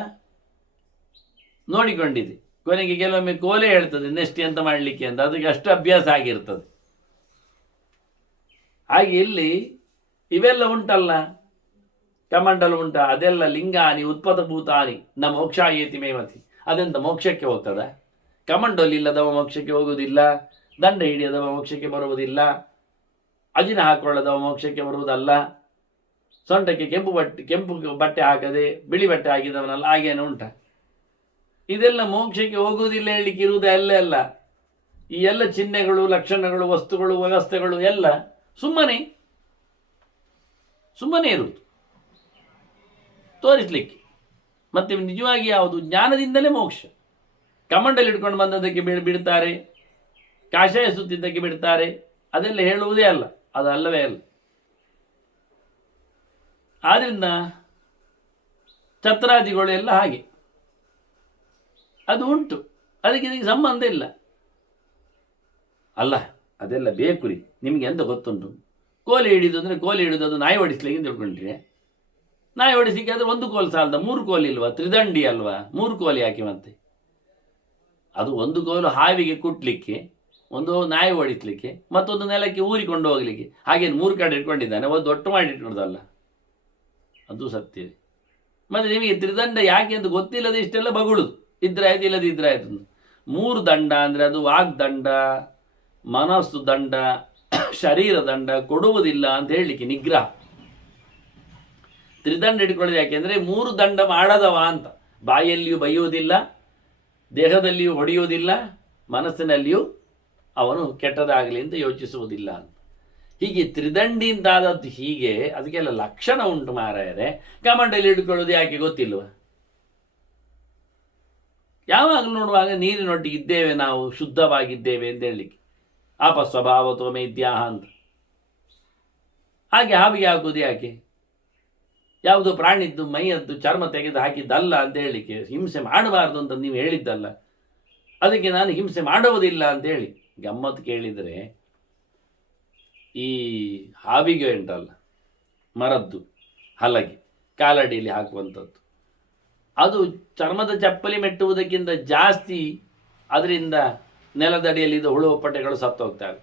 ನೋಡಿಕೊಂಡಿದೆ. ಕೊನೆಗೆ ಕೆಲವೊಮ್ಮೆ ಕೋಲೆ ಹೇಳ್ತದೆ ನೆಕ್ಸ್ಟ್ ಎಂತ ಮಾಡಲಿಕ್ಕೆ ಅಂತ, ಅದಕ್ಕೆ ಅಷ್ಟು ಅಭ್ಯಾಸ ಆಗಿರ್ತದೆ. ಹಾಗೆ ಇಲ್ಲಿ ಇವೆಲ್ಲ ಉಂಟಲ್ಲ, ಕಮಂಡಲು ಉಂಟ, ಅದೆಲ್ಲ ಲಿಂಗಾನಿ ಉತ್ಪತಭೂತಾನಿ ನ ಮೋಕ್ಷಾಯೇತಿ ಮೇಮತಿ. ಅದೆಂತ ಮೋಕ್ಷಕ್ಕೆ ಹೋಗ್ತದ? ಕಮಂಡಲು ಇಲ್ಲದವ ಮೋಕ್ಷಕ್ಕೆ ಹೋಗುವುದಿಲ್ಲ, ದಂಡ ಹಿಡಿಯದವ ಮೋಕ್ಷಕ್ಕೆ ಬರುವುದಿಲ್ಲ, ಅಜಿನ ಹಾಕೊಳ್ಳದವ ಮೋಕ್ಷಕ್ಕೆ ಬರುವುದಲ್ಲ, ಸೊಂಟಕ್ಕೆ ಕೆಂಪು ಬಟ್ಟೆ ಹಾಕದೆ ಬಿಳಿ ಬಟ್ಟೆ ಹಾಕಿದವನಲ್ಲ, ಹಾಗೇನು ಉಂಟ? ಇದೆಲ್ಲ ಮೋಕ್ಷಕ್ಕೆ ಹೋಗುವುದಿಲ್ಲ ಹೇಳಲಿಕ್ಕೆ ಇರುವುದೇ ಅಲ್ಲ. ಈ ಎಲ್ಲ ಚಿಹ್ನೆಗಳು, ಲಕ್ಷಣಗಳು, ವಸ್ತುಗಳು, ವ್ಯವಸ್ಥೆಗಳು ಎಲ್ಲ ಸುಮ್ಮನೆ ಇರುವುದು ತೋರಿಸಲಿಕ್ಕೆ. ಮತ್ತೆ ನಿಜವಾಗಿ ಯಾವುದು? ಜ್ಞಾನದಿಂದಲೇ ಮೋಕ್ಷ. ಕಮಂಡಲ್ಲಿ ಹಿಡ್ಕೊಂಡು ಬಂದದ್ದಕ್ಕೆ ಬಿಡ್ತಾರೆ, ಕಾಷಾಯ ಸುತ್ತಿದ್ದಕ್ಕೆ ಬಿಡ್ತಾರೆ, ಅದೆಲ್ಲ ಹೇಳುವುದೇ ಅಲ್ಲ, ಅದು ಅಲ್ಲವೇ ಅಲ್ಲ. ಆದ್ರಿಂದ ಛತ್ರಾದಿಗಳು ಎಲ್ಲ ಹಾಗೆ, ಅದು ಉಂಟು, ಅದಕ್ಕೆ ಇದಕ್ಕೆ ಸಂಬಂಧ ಇಲ್ಲ ಅಲ್ಲ. ಅದೆಲ್ಲ ಬೇಕು ರೀ ನಿಮಗೆ ಅಂತ ಗೊತ್ತುಂಟು. ಕೋಲಿ ಹಿಡಿದು ಅಂದರೆ ಕೋಲಿ ಹಿಡಿದು ಅದು ನಾಯಿ ಹೊಡಿಸ್ಲಿಕ್ಕೆ ತಿಳ್ಕೊಂಡ್ರೆ, ನಾಯಿ ಹೊಡಿಸ್ಲಿಕ್ಕೆ ಆದರೆ 1 ಕೋಲು ಸಾಲದ, 3 ಕೋಲು ಇಲ್ವಾ? ತ್ರಿದಂಡಿ ಅಲ್ವಾ? 3 ಕೋಲು ಯಾಕೆ ಮತ್ತೆ? ಅದು 1 ಕೋಲು ಹಾವಿಗೆ ಕುಟ್ಲಿಕ್ಕೆ, ಒಂದು ನಾಯಿ ಹೊಡಿಸ್ಲಿಕ್ಕೆ, ಮತ್ತೊಂದು ನೆಲಕ್ಕೆ ಊರಿಕೊಂಡು ಹೋಗ್ಲಿಕ್ಕೆ. ಹಾಗೇನು 3 ಕಡೆ ಇಟ್ಕೊಂಡಿದ್ದಾನೆ, ಒಂದು ಒಟ್ಟು ಮಾಡಿ ಇಟ್ಕೊಳ್ದಲ್ಲ, ಅದು ಸತ್ಯ. ಮತ್ತು ನಿಮಗೆ ತ್ರಿದಂಡ ಯಾಕೆ ಅಂತ ಗೊತ್ತಿಲ್ಲದೆ ಇಷ್ಟೆಲ್ಲ ಬಗುಳುದು, ಇದ್ರಾಯ್ತು ಇಲ್ಲದಿದ್ರಾಯ್ತು. 3 ದಂಡ ಅಂದರೆ ಅದು ವಾಗ್ದಂಡ, ಮನಸ್ಸು ದಂಡ, ಶರೀರ ದಂಡ ಕೊಡುವುದಿಲ್ಲ ಅಂತ ಹೇಳಲಿಕ್ಕೆ ನಿಗ್ರಹ. ತ್ರಿದಂಡ ಹಿಡ್ಕೊಳ್ಳೋದು ಯಾಕೆಂದರೆ 3 ದಂಡ ಮಾಡದವ ಅಂತ. ಬಾಯಲ್ಲಿಯೂ ಬೈಯುವುದಿಲ್ಲ, ದೇಹದಲ್ಲಿಯೂ ಹೊಡೆಯುವುದಿಲ್ಲ, ಮನಸ್ಸಿನಲ್ಲಿಯೂ ಅವನು ಕೆಟ್ಟದಾಗಲಿ ಅಂತ ಯೋಚಿಸುವುದಿಲ್ಲ ಅಂತ. ಹೀಗೆ ತ್ರಿದಂಡಿಯಿಂದಾದದ್ದು ಹೀಗೆ, ಅದಕ್ಕೆಲ್ಲ ಲಕ್ಷಣ ಉಂಟು ಮಾರಾಯರೆ. ಕಮಂಡಲ್ಲಿ ಹಿಡ್ಕೊಳ್ಳೋದು ಯಾಕೆ ಗೊತ್ತಿಲ್ವ? ಯಾವಾಗ ನೋಡುವಾಗ ನೀರಿನೊಟ್ಟಿಗೆ ಇದ್ದೇವೆ ನಾವು, ಶುದ್ಧವಾಗಿದ್ದೇವೆ ಅಂತ ಹೇಳಲಿಕ್ಕೆ. ಆಪಸ್ವಭಾವತೋ ಮೇದ್ಯಾಹ ಅಂತ. ಹಾಗೆ ಹಾವಿಗೆ ಹಾಕುವುದು ಯಾಕೆ? ಯಾವುದು ಪ್ರಾಣಿದ್ದು ಮೈಯದ್ದು ಚರ್ಮ ತೆಗೆದು ಹಾಕಿದ್ದಲ್ಲ ಅಂತ ಹೇಳಲಿಕ್ಕೆ. ಹಿಂಸೆ ಮಾಡಬಾರ್ದು ಅಂತ ನೀವು ಹೇಳಿದ್ದಲ್ಲ, ಅದಕ್ಕೆ ನಾನು ಹಿಂಸೆ ಮಾಡುವುದಿಲ್ಲ ಅಂತ ಹೇಳಿ. ಗಮ್ಮತ್ತು ಕೇಳಿದರೆ, ಈ ಹಾವಿಗೆ ಉಂಟಲ್ಲ ಮರದ್ದು ಹಲಗೆ ಕಾಲಡಿಯಲ್ಲಿ ಹಾಕುವಂಥದ್ದು, ಅದು ಚರ್ಮದ ಚಪ್ಪಲಿ ಮೆಟ್ಟುವುದಕ್ಕಿಂತ ಜಾಸ್ತಿ ಅದರಿಂದ ನೆಲದಡಿಯಲ್ಲಿದ್ದ ಹುಳು ಪಟ್ಟೆಗಳು ಸತ್ತು ಹೋಗ್ತವೆ.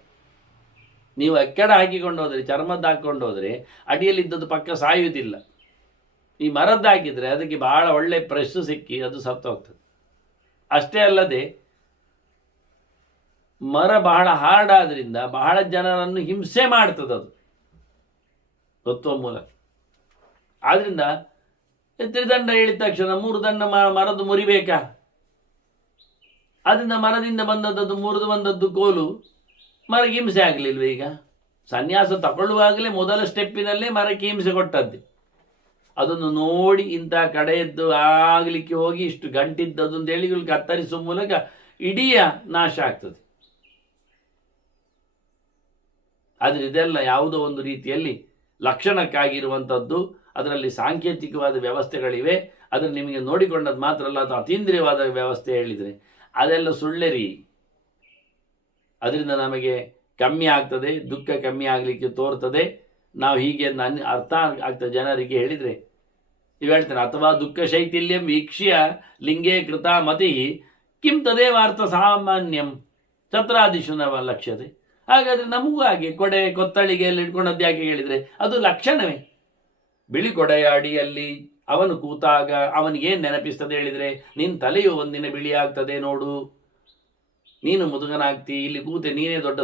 ನೀವು ಎಕ್ಕಡ ಹಾಕಿಕೊಂಡು ಹೋದರೆ, ಚರ್ಮದ್ದು ಹಾಕ್ಕೊಂಡು ಹೋದರೆ ಅಡಿಯಲ್ಲಿದ್ದದ್ದು ಪಕ್ಕ ಸಾಯುವುದಿಲ್ಲ. ಈ ಮರದ್ದು ಹಾಕಿದರೆ ಅದಕ್ಕೆ ಬಹಳ ಒಳ್ಳೆ ಪ್ರೆಸ್ ಸಿಕ್ಕಿ ಅದು ಸತ್ತೋಗ್ತದೆ. ಅಷ್ಟೇ ಅಲ್ಲದೆ ಮರ ಬಹಳ ಹಾರ್ಡ್ ಆದ್ರಿಂದ ಬಹಳ ಜನರನ್ನು ಹಿಂಸೆ ಮಾಡ್ತದೆ ಅದು ಒತ್ತುವ ಮೂಲಕ. ಆದ್ರಿಂದ ತ್ರಿದಂಡ ಹೇಳಿದ ತಕ್ಷಣ 3 ದಂಡ ಮರದ್ದು ಮುರಿಬೇಕಾ? ಅದರಿಂದ ಮರದಿಂದ ಬಂದದ್ದು ಮುರಿದು ಬಂದದ್ದು ಕೋಲು ಮರಕ್ಕೆ ಹಿಂಸೆ ಆಗಲಿಲ್ವ? ಈಗ ಸನ್ಯಾಸ ತಗೊಳ್ಳುವಾಗಲೇ ಮೊದಲ ಸ್ಟೆಪ್ಪಿನಲ್ಲೇ ಮರಕ್ಕೆ ಹಿಂಸೆ ಕೊಟ್ಟದ್ದು. ಅದನ್ನು ನೋಡಿ ಇಂಥ ಕಡೆಯದ್ದು ಆಗಲಿಕ್ಕೆ ಹೋಗಿ ಇಷ್ಟು ಗಂಟಿದ್ದದು ಹೇಳಿ ಕತ್ತರಿಸುವ ಮೂಲಕ ಇಡೀ ನಾಶ ಆಗ್ತದೆ. ಆದರೆ ಇದೆಲ್ಲ ಯಾವುದೋ ಒಂದು ರೀತಿಯಲ್ಲಿ ಲಕ್ಷಣಕ್ಕಾಗಿರುವಂಥದ್ದು. ಅದರಲ್ಲಿ ಸಾಂಕೇತಿಕವಾದ ವ್ಯವಸ್ಥೆಗಳಿವೆ. ಅದನ್ನು ನಿಮಗೆ ನೋಡಿಕೊಂಡದ್ದು ಮಾತ್ರ ಅಲ್ಲ, ಅದು ಅತೀಂದ್ರಿಯವಾದ ವ್ಯವಸ್ಥೆ ಹೇಳಿದರೆ ಅದೆಲ್ಲ ಸುಳ್ಳೆರಿ. ಅದರಿಂದ ನಮಗೆ ಕಮ್ಮಿ ಆಗ್ತದೆ, ದುಃಖ ಕಮ್ಮಿ ಆಗಲಿಕ್ಕೆ ತೋರ್ತದೆ. ನಾವು ಹೀಗೆ ಅರ್ಥ ಆಗ್ತದೆ ಜನರಿಗೆ ಹೇಳಿದರೆ. ಇವು ಹೇಳ್ತಾರೆ, ಅಥವಾ ದುಃಖ ಶೈಥಿಲ್ಯಂ ವೀಕ್ಷ್ಯ ಲಿಂಗೇ ಕೃತ ಮತಿ ಕಿಂ ತದೇವಾರ್ಥ ಸಾಮಾನ್ಯಂ ಛತ್ರಾದಿಶು ನ ಲಕ್ಷ್ಯತೆ. ಹಾಗಾದರೆ ನಮಗೂ ಹಾಗೆ ಕೊಡೆ ಕೊತ್ತಳಿಗೆ ಎಲ್ಲ ಇಟ್ಕೊಂಡದ್ದು ಯಾಕೆ ಹೇಳಿದರೆ ಅದು ಲಕ್ಷಣವೇ. ಬಿಳಿ ಕೊಡೆಯ ಅಡಿಯಲ್ಲಿ ಅವನು ಕೂತಾಗ ಅವನಿಗೇನು ನೆನಪಿಸ್ತದೆ ಹೇಳಿದರೆ, ನಿನ್ನ ತಲೆಯು ಒಂದಿನ ಬಿಳಿ ಆಗ್ತದೆ ನೋಡು, ನೀನು ಮುದುಗನಾಗ್ತಿ, ಇಲ್ಲಿ ಕೂತೆ ನೀನೇ ದೊಡ್ಡ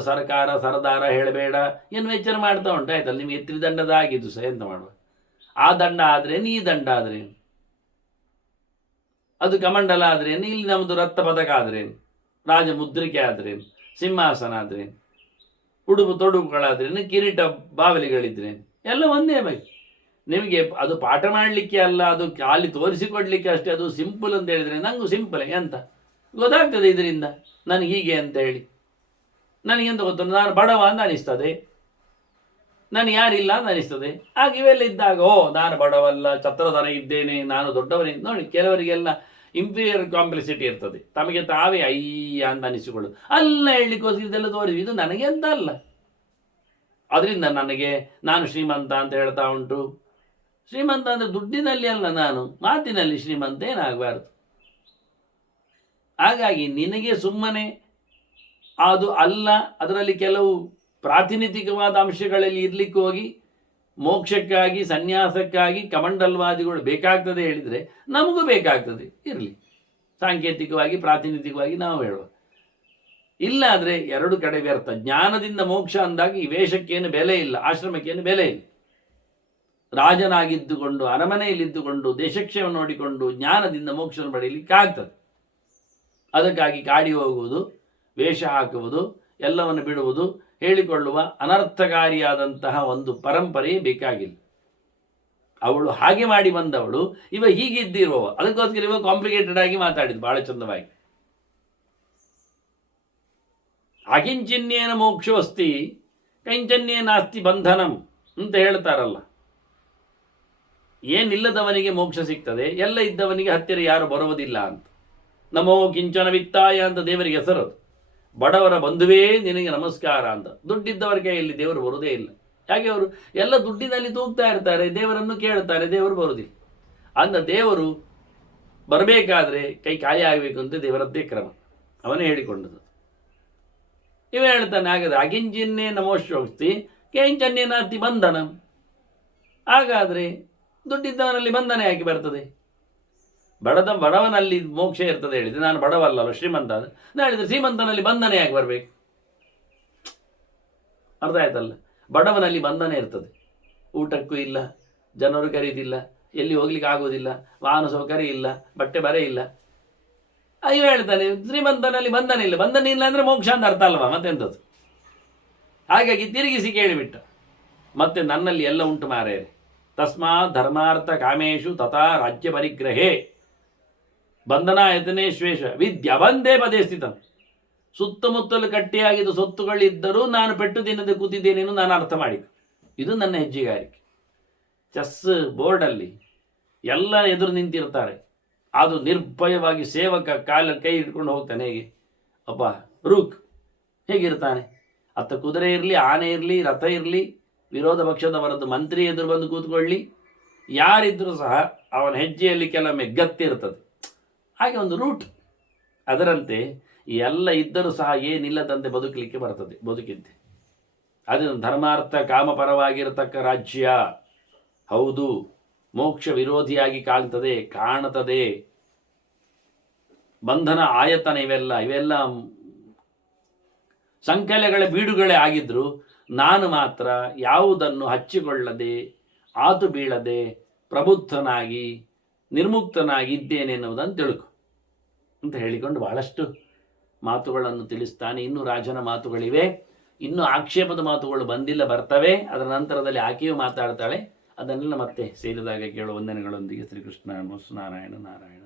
ಸರದಾರ ಹೇಳಬೇಡ ಏನು ಎಚ್ಚರ ಮಾಡ್ತಾ ಉಂಟಾಯ್ತಲ್ಲ. ನಿಮಗೆ ತ್ರಿದಂಡದ ಆಗಿದ್ದು ಸಹ ಎಂತ ಮಾಡುವ. ಆ ದಂಡ ಆದ್ರೇನು, ಈ ದಂಡ ಆದ್ರೇನು, ಅದು ಕಮಂಡಲ ಆದ್ರೇನು, ಇಲ್ಲಿ ನಮ್ಮದು ರಕ್ತ ಪದಕ ಆದ್ರೇನು, ರಾಜ ಮುದ್ರಿಕೆ ಆದ್ರೇನು, ಸಿಂಹಾಸನ ಆದ್ರೇನು, ಉಡುಪು ತೊಡುಪುಗಳಾದ್ರೇನು, ಕಿರೀಟ ಬಾವಲಿಗಳಿದ್ರೇನು, ಎಲ್ಲ ಒಂದೇ ಬೈ. ನಿಮಗೆ ಅದು ಪಾಠ ಮಾಡಲಿಕ್ಕೆ ಅಲ್ಲ, ಅದು ಖಾಲಿ ತೋರಿಸಿಕೊಡ್ಲಿಕ್ಕೆ ಅಷ್ಟೇ. ಅದು ಸಿಂಪಲ್ ಅಂತ ಹೇಳಿದರೆ ನಂಗೂ ಸಿಂಪಲ್ ಎಂತ ಗೊತ್ತಾಗ್ತದೆ ಇದರಿಂದ ನನಗೆ ಹೀಗೆ ಅಂತ ಹೇಳಿ. ನನಗೆಂತ ಗೊತ್ತು, ನಾನು ಬಡವ ಅಂತ ಅನಿಸ್ತದೆ, ನಾನು ಯಾರಿಲ್ಲ ಅಂತ ಅನಿಸ್ತದೆ. ಆಗ ಇವೆಲ್ಲ ಇದ್ದಾಗ ನಾನು ಬಡವಲ್ಲ, ಛತ್ರಧರ ಇದ್ದೇನೆ, ನಾನು ದೊಡ್ಡವನೇ. ನೋಡಿ, ಕೆಲವರಿಗೆಲ್ಲ ಇಂಪೀರಿಯರ್ ಕಾಂಪ್ಲೆಕ್ಸಿಟಿ ಇರ್ತದೆ, ತಮಗೆ ತಾವೇ ಅಯ್ಯ ಅಂತ ಅನಿಸಿಕೊಳ್ಳೋದು. ಅಲ್ಲ ಹೇಳಲಿಕ್ಕೋಸ್ಕರ ಇದೆಲ್ಲ ತೋರಿಸಿ, ಇದು ನನಗೆ ಅಂತ ಅಲ್ಲ. ಅದರಿಂದ ನಾನು ಶ್ರೀಮಂತ ಅಂತ ಹೇಳ್ತಾ ಉಂಟು. ಶ್ರೀಮಂತ ಅಂದರೆ ದುಡ್ಡಿನಲ್ಲಿ ಅಲ್ಲ, ನಾನು ಮಾತಿನಲ್ಲಿ ಶ್ರೀಮಂತ ಏನಾಗಬಾರ್ದು. ಹಾಗಾಗಿ ನಿನಗೆ ಸುಮ್ಮನೆ ಅದು ಅಲ್ಲ, ಅದರಲ್ಲಿ ಕೆಲವು ಪ್ರಾತಿನಿಧಿಕವಾದ ಅಂಶಗಳಲ್ಲಿ ಇರಲಿಕ್ಕೆ ಹೋಗಿ ಮೋಕ್ಷಕ್ಕಾಗಿ ಸನ್ಯಾಸಕ್ಕಾಗಿ ಕಮಂಡಲ್ವಾದಿಗಳು ಬೇಕಾಗ್ತದೆ ಹೇಳಿದರೆ ನಮಗೂ ಬೇಕಾಗ್ತದೆ. ಇರಲಿ, ಸಾಂಕೇತಿಕವಾಗಿ ಪ್ರಾತಿನಿಧಿಕವಾಗಿ ನಾವು ಹೇಳುವ. ಇಲ್ಲ ಆದರೆ ಎರಡು ಕಡೆ ವ್ಯರ್ಥ. ಜ್ಞಾನದಿಂದ ಮೋಕ್ಷ ಅಂದಾಗ ಈ ವೇಷಕ್ಕೇನು ಬೆಲೆ ಇಲ್ಲ, ಆಶ್ರಮಕ್ಕೇನು ಬೆಲೆ ಇಲ್ಲ. ರಾಜನಾಗಿದ್ದುಕೊಂಡು ಅರಮನೆಯಲ್ಲಿದ್ದುಕೊಂಡು ದೇಶಕ್ಷೇಮ ನೋಡಿಕೊಂಡು ಜ್ಞಾನದಿಂದ ಮೋಕ್ಷವನ್ನು ಪಡೆಯಲಿಕ್ಕೆ ಆಗ್ತದೆ. ಅದಕ್ಕಾಗಿ ಕಾಡಿ ಹೋಗುವುದು, ವೇಷ ಹಾಕುವುದು, ಎಲ್ಲವನ್ನು ಬಿಡುವುದು, ಹೇಳಿಕೊಳ್ಳುವ ಅನರ್ಥಕಾರಿಯಾದಂತಹ ಒಂದು ಪರಂಪರೆಯೇ ಬೇಕಾಗಿಲ್ಲ. ಅವಳು ಹಾಗೆ ಮಾಡಿ ಬಂದವಳು, ಇವ ಹೀಗಿದ್ದಿರುವವ. ಅದಕ್ಕೋಸ್ಕರ ಇವ ಕಾಂಪ್ಲಿಕೇಟೆಡ್ ಆಗಿ ಮಾತಾಡಿದ್ದು ಬಹಳ ಚಂದವಾಗಿ. ಅಕಿಂಚಿನ್ಯೇನ ಮೋಕ್ಷೋಸ್ತಿ ಕೈಂಚನ್ಯೇನಾಸ್ತಿ ಬಂಧನಂ ಅಂತ ಹೇಳ್ತಾರಲ್ಲ. ಏನಿಲ್ಲದವನಿಗೆ ಮೋಕ್ಷ ಸಿಗ್ತದೆ, ಎಲ್ಲ ಇದ್ದವನಿಗೆ ಹತ್ತಿರ ಯಾರು ಬರುವುದಿಲ್ಲ ಅಂತ. ನಮೋ ಕಿಂಚನ ವಿತ್ತಾಯ ಅಂತ ದೇವರಿಗೆ ಹೆಸರದು. ಬಡವರ ಬಂಧುವೇ ನಿನಗೆ ನಮಸ್ಕಾರ ಅಂತ. ದುಡ್ಡಿದ್ದವರ ಕೈಯಲ್ಲಿ ದೇವರು ಬರುವುದೇ ಇಲ್ಲ. ಯಾಕೆ? ಅವರು ಎಲ್ಲ ದುಡ್ಡಿನಲ್ಲಿ ತೂಗ್ತಾ ಇರ್ತಾರೆ, ದೇವರನ್ನು ಕೇಳ್ತಾರೆ, ದೇವರು ಬರುವುದಿಲ್ಲ. ಅಂದ ದೇವರು ಬರಬೇಕಾದ್ರೆ ಕೈ ಖಾಲಿ ಆಗಬೇಕು ಅಂತ ದೇವರದ್ದೇ ಕ್ರಮ, ಅವನೇ ಹೇಳಿಕೊಂಡದ್ದು. ಇವ ಹೇಳ್ತಾನೆ, ಹಾಗಾದ್ರೆ ಅಕಿಂಚಿನ್ನೇ ನಮೋಶೋಕ್ತಿ ಕೇಂಚನ್ಯೇನಾತಿ ಬಂಧನ. ಹಾಗಾದರೆ ದುಡ್ಡಿದ್ದವನಲ್ಲಿ ಬಂಧನ ಯಾಕೆ ಬರ್ತದೆ? ಬಡವನಲ್ಲಿ ಮೋಕ್ಷ ಇರ್ತದೆ ಹೇಳಿದ್ರೆ, ನಾನು ಬಡವಲ್ಲ ಶ್ರೀಮಂತ ಅಂತ ಹೇಳಿದ್ರೆ ಶ್ರೀಮಂತನಲ್ಲಿ ಬಂಧನ ಯಾಕೆ ಬರಬೇಕು? ಅರ್ಥ ಆಯ್ತಲ್ಲ? ಬಡವನಲ್ಲಿ ಬಂಧನ ಇರ್ತದೆ, ಊಟಕ್ಕೂ ಇಲ್ಲ, ಜನರು ಕರೀದಿಲ್ಲ, ಎಲ್ಲಿ ಹೋಗ್ಲಿಕ್ಕೆ ಆಗೋದಿಲ್ಲ, ವಾಹನ ಸೌಕರ್ಯ ಇಲ್ಲ, ಬಟ್ಟೆ ಬರೆ ಇಲ್ಲ. ಅಯ್ಯೋ ಹೇಳ್ತಾನೆ, ಶ್ರೀಮಂತನಲ್ಲಿ ಬಂಧನ ಇಲ್ಲ. ಬಂಧನ ಇಲ್ಲ ಅಂದರೆ ಮೋಕ್ಷ ಅಂತ ಅರ್ಥ ಅಲ್ವಾ? ಮತ್ತೆಂಥದ್ದು? ಹಾಗಾಗಿ ತಿರುಗಿಸಿ ಕೇಳಿಬಿಟ್ಟ, ಮತ್ತೆ ನನ್ನಲ್ಲಿ ಎಲ್ಲ ಉಂಟು ಮಾರೇರೆ. ತಸ್ಮಾತ್ ಧರ್ಮಾರ್ಥ ಕಾಮೇಶು ತಥಾ ರಾಜ್ಯ ಪರಿಗ್ರಹೇ ಬಂಧನಾಯತನೇಶ್ವೇಷ ವಿದ್ಯವಂದೇ ಪದೇ ಸ್ಥಿತ. ಸುತ್ತಮುತ್ತಲು ಕಟ್ಟಿಯಾಗಿದ್ದ ಸೊತ್ತುಗಳಿದ್ದರೂ ನಾನು ಪೆಟ್ಟು ತಿನ್ನದೆ ಕೂತಿದ್ದೇನೇನು ನಾನು ಅರ್ಥ ಮಾಡಿ. ಇದು ನನ್ನ ಹೆಜ್ಜೆಗಾರಿಕೆ. ಚೆಸ್ ಬೋರ್ಡಲ್ಲಿ ಎಲ್ಲ ಎದುರು ನಿಂತಿರ್ತಾರೆ, ಅದು ನಿರ್ಭಯವಾಗಿ ಸೇವಕ ಕೈ ಇಟ್ಕೊಂಡು ಹೋಗ್ತಾನೆ. ಹೇಗೆ ಅಪ್ಪ ರೂಕ್ ಹೇಗಿರ್ತಾನೆ? ಅತ್ತ ಕುದುರೆ ಇರಲಿ, ಆನೆ ಇರಲಿ, ರಥ ಇರಲಿ, ವಿರೋಧ ಪಕ್ಷದವರದ್ದು ಮಂತ್ರಿ ಎದುರು ಬಂದು ಕೂತ್ಕೊಳ್ಳಿ, ಯಾರಿದ್ರೂ ಸಹ ಅವನ ಹೆಜ್ಜೆಯಲ್ಲಿ ಕೆಲವೊಮ್ಮೆ ಗತ್ತಿರ್ತದೆ. ಹಾಗೆ ಒಂದು ರೂಟ್. ಅದರಂತೆ ಎಲ್ಲ ಇದ್ದರೂ ಸಹ ಏನಿಲ್ಲದಂತೆ ಬದುಕಲಿಕ್ಕೆ ಬರ್ತದೆ, ಬದುಕಿದ್ದೆ. ಅದು ಧರ್ಮಾರ್ಥ ಕಾಮಪರವಾಗಿರತಕ್ಕ ರಾಜ್ಯ ಹೌದು. ಮೋಕ್ಷ ವಿರೋಧಿಯಾಗಿ ಕಾಣುತ್ತದೆ. ಬಂಧನ ಆಯತನ ಇವೆಲ್ಲ ಸಂಕಲೆಗಳ ಬೀಡುಗಳೇ ಆಗಿದ್ರು ನಾನು ಮಾತ್ರ ಯಾವುದನ್ನು ಹಚ್ಚಿಕೊಳ್ಳದೆ ಆತು ಬೀಳದೆ ಪ್ರಬುದ್ಧನಾಗಿ ನಿರ್ಮುಕ್ತನಾಗಿ ಇದ್ದೇನೆ ಎನ್ನುವುದನ್ನು ತಿಳ್ಕೊ ಅಂತ ಹೇಳಿಕೊಂಡು ಬಹಳಷ್ಟು ಮಾತುಗಳನ್ನು ತಿಳಿಸ್ತಾನೆ. ಇನ್ನೂ ರಾಜನ ಮಾತುಗಳಿವೆ, ಇನ್ನೂ ಆಕ್ಷೇಪದ ಮಾತುಗಳು ಬಂದಿಲ್ಲ, ಬರ್ತವೆ. ಅದರ ನಂತರದಲ್ಲಿ ಆಕೆಯೂ ಮಾತಾಡ್ತಾಳೆ. ಅದನ್ನೆಲ್ಲ ಮತ್ತೆ ಸೇರಿದಾಗ ಕೇಳುವ ವಂದನೆಗಳೊಂದಿಗೆ ಶ್ರೀಕೃಷ್ಣ ನಾರಾಯಣ ನಾರಾಯಣ.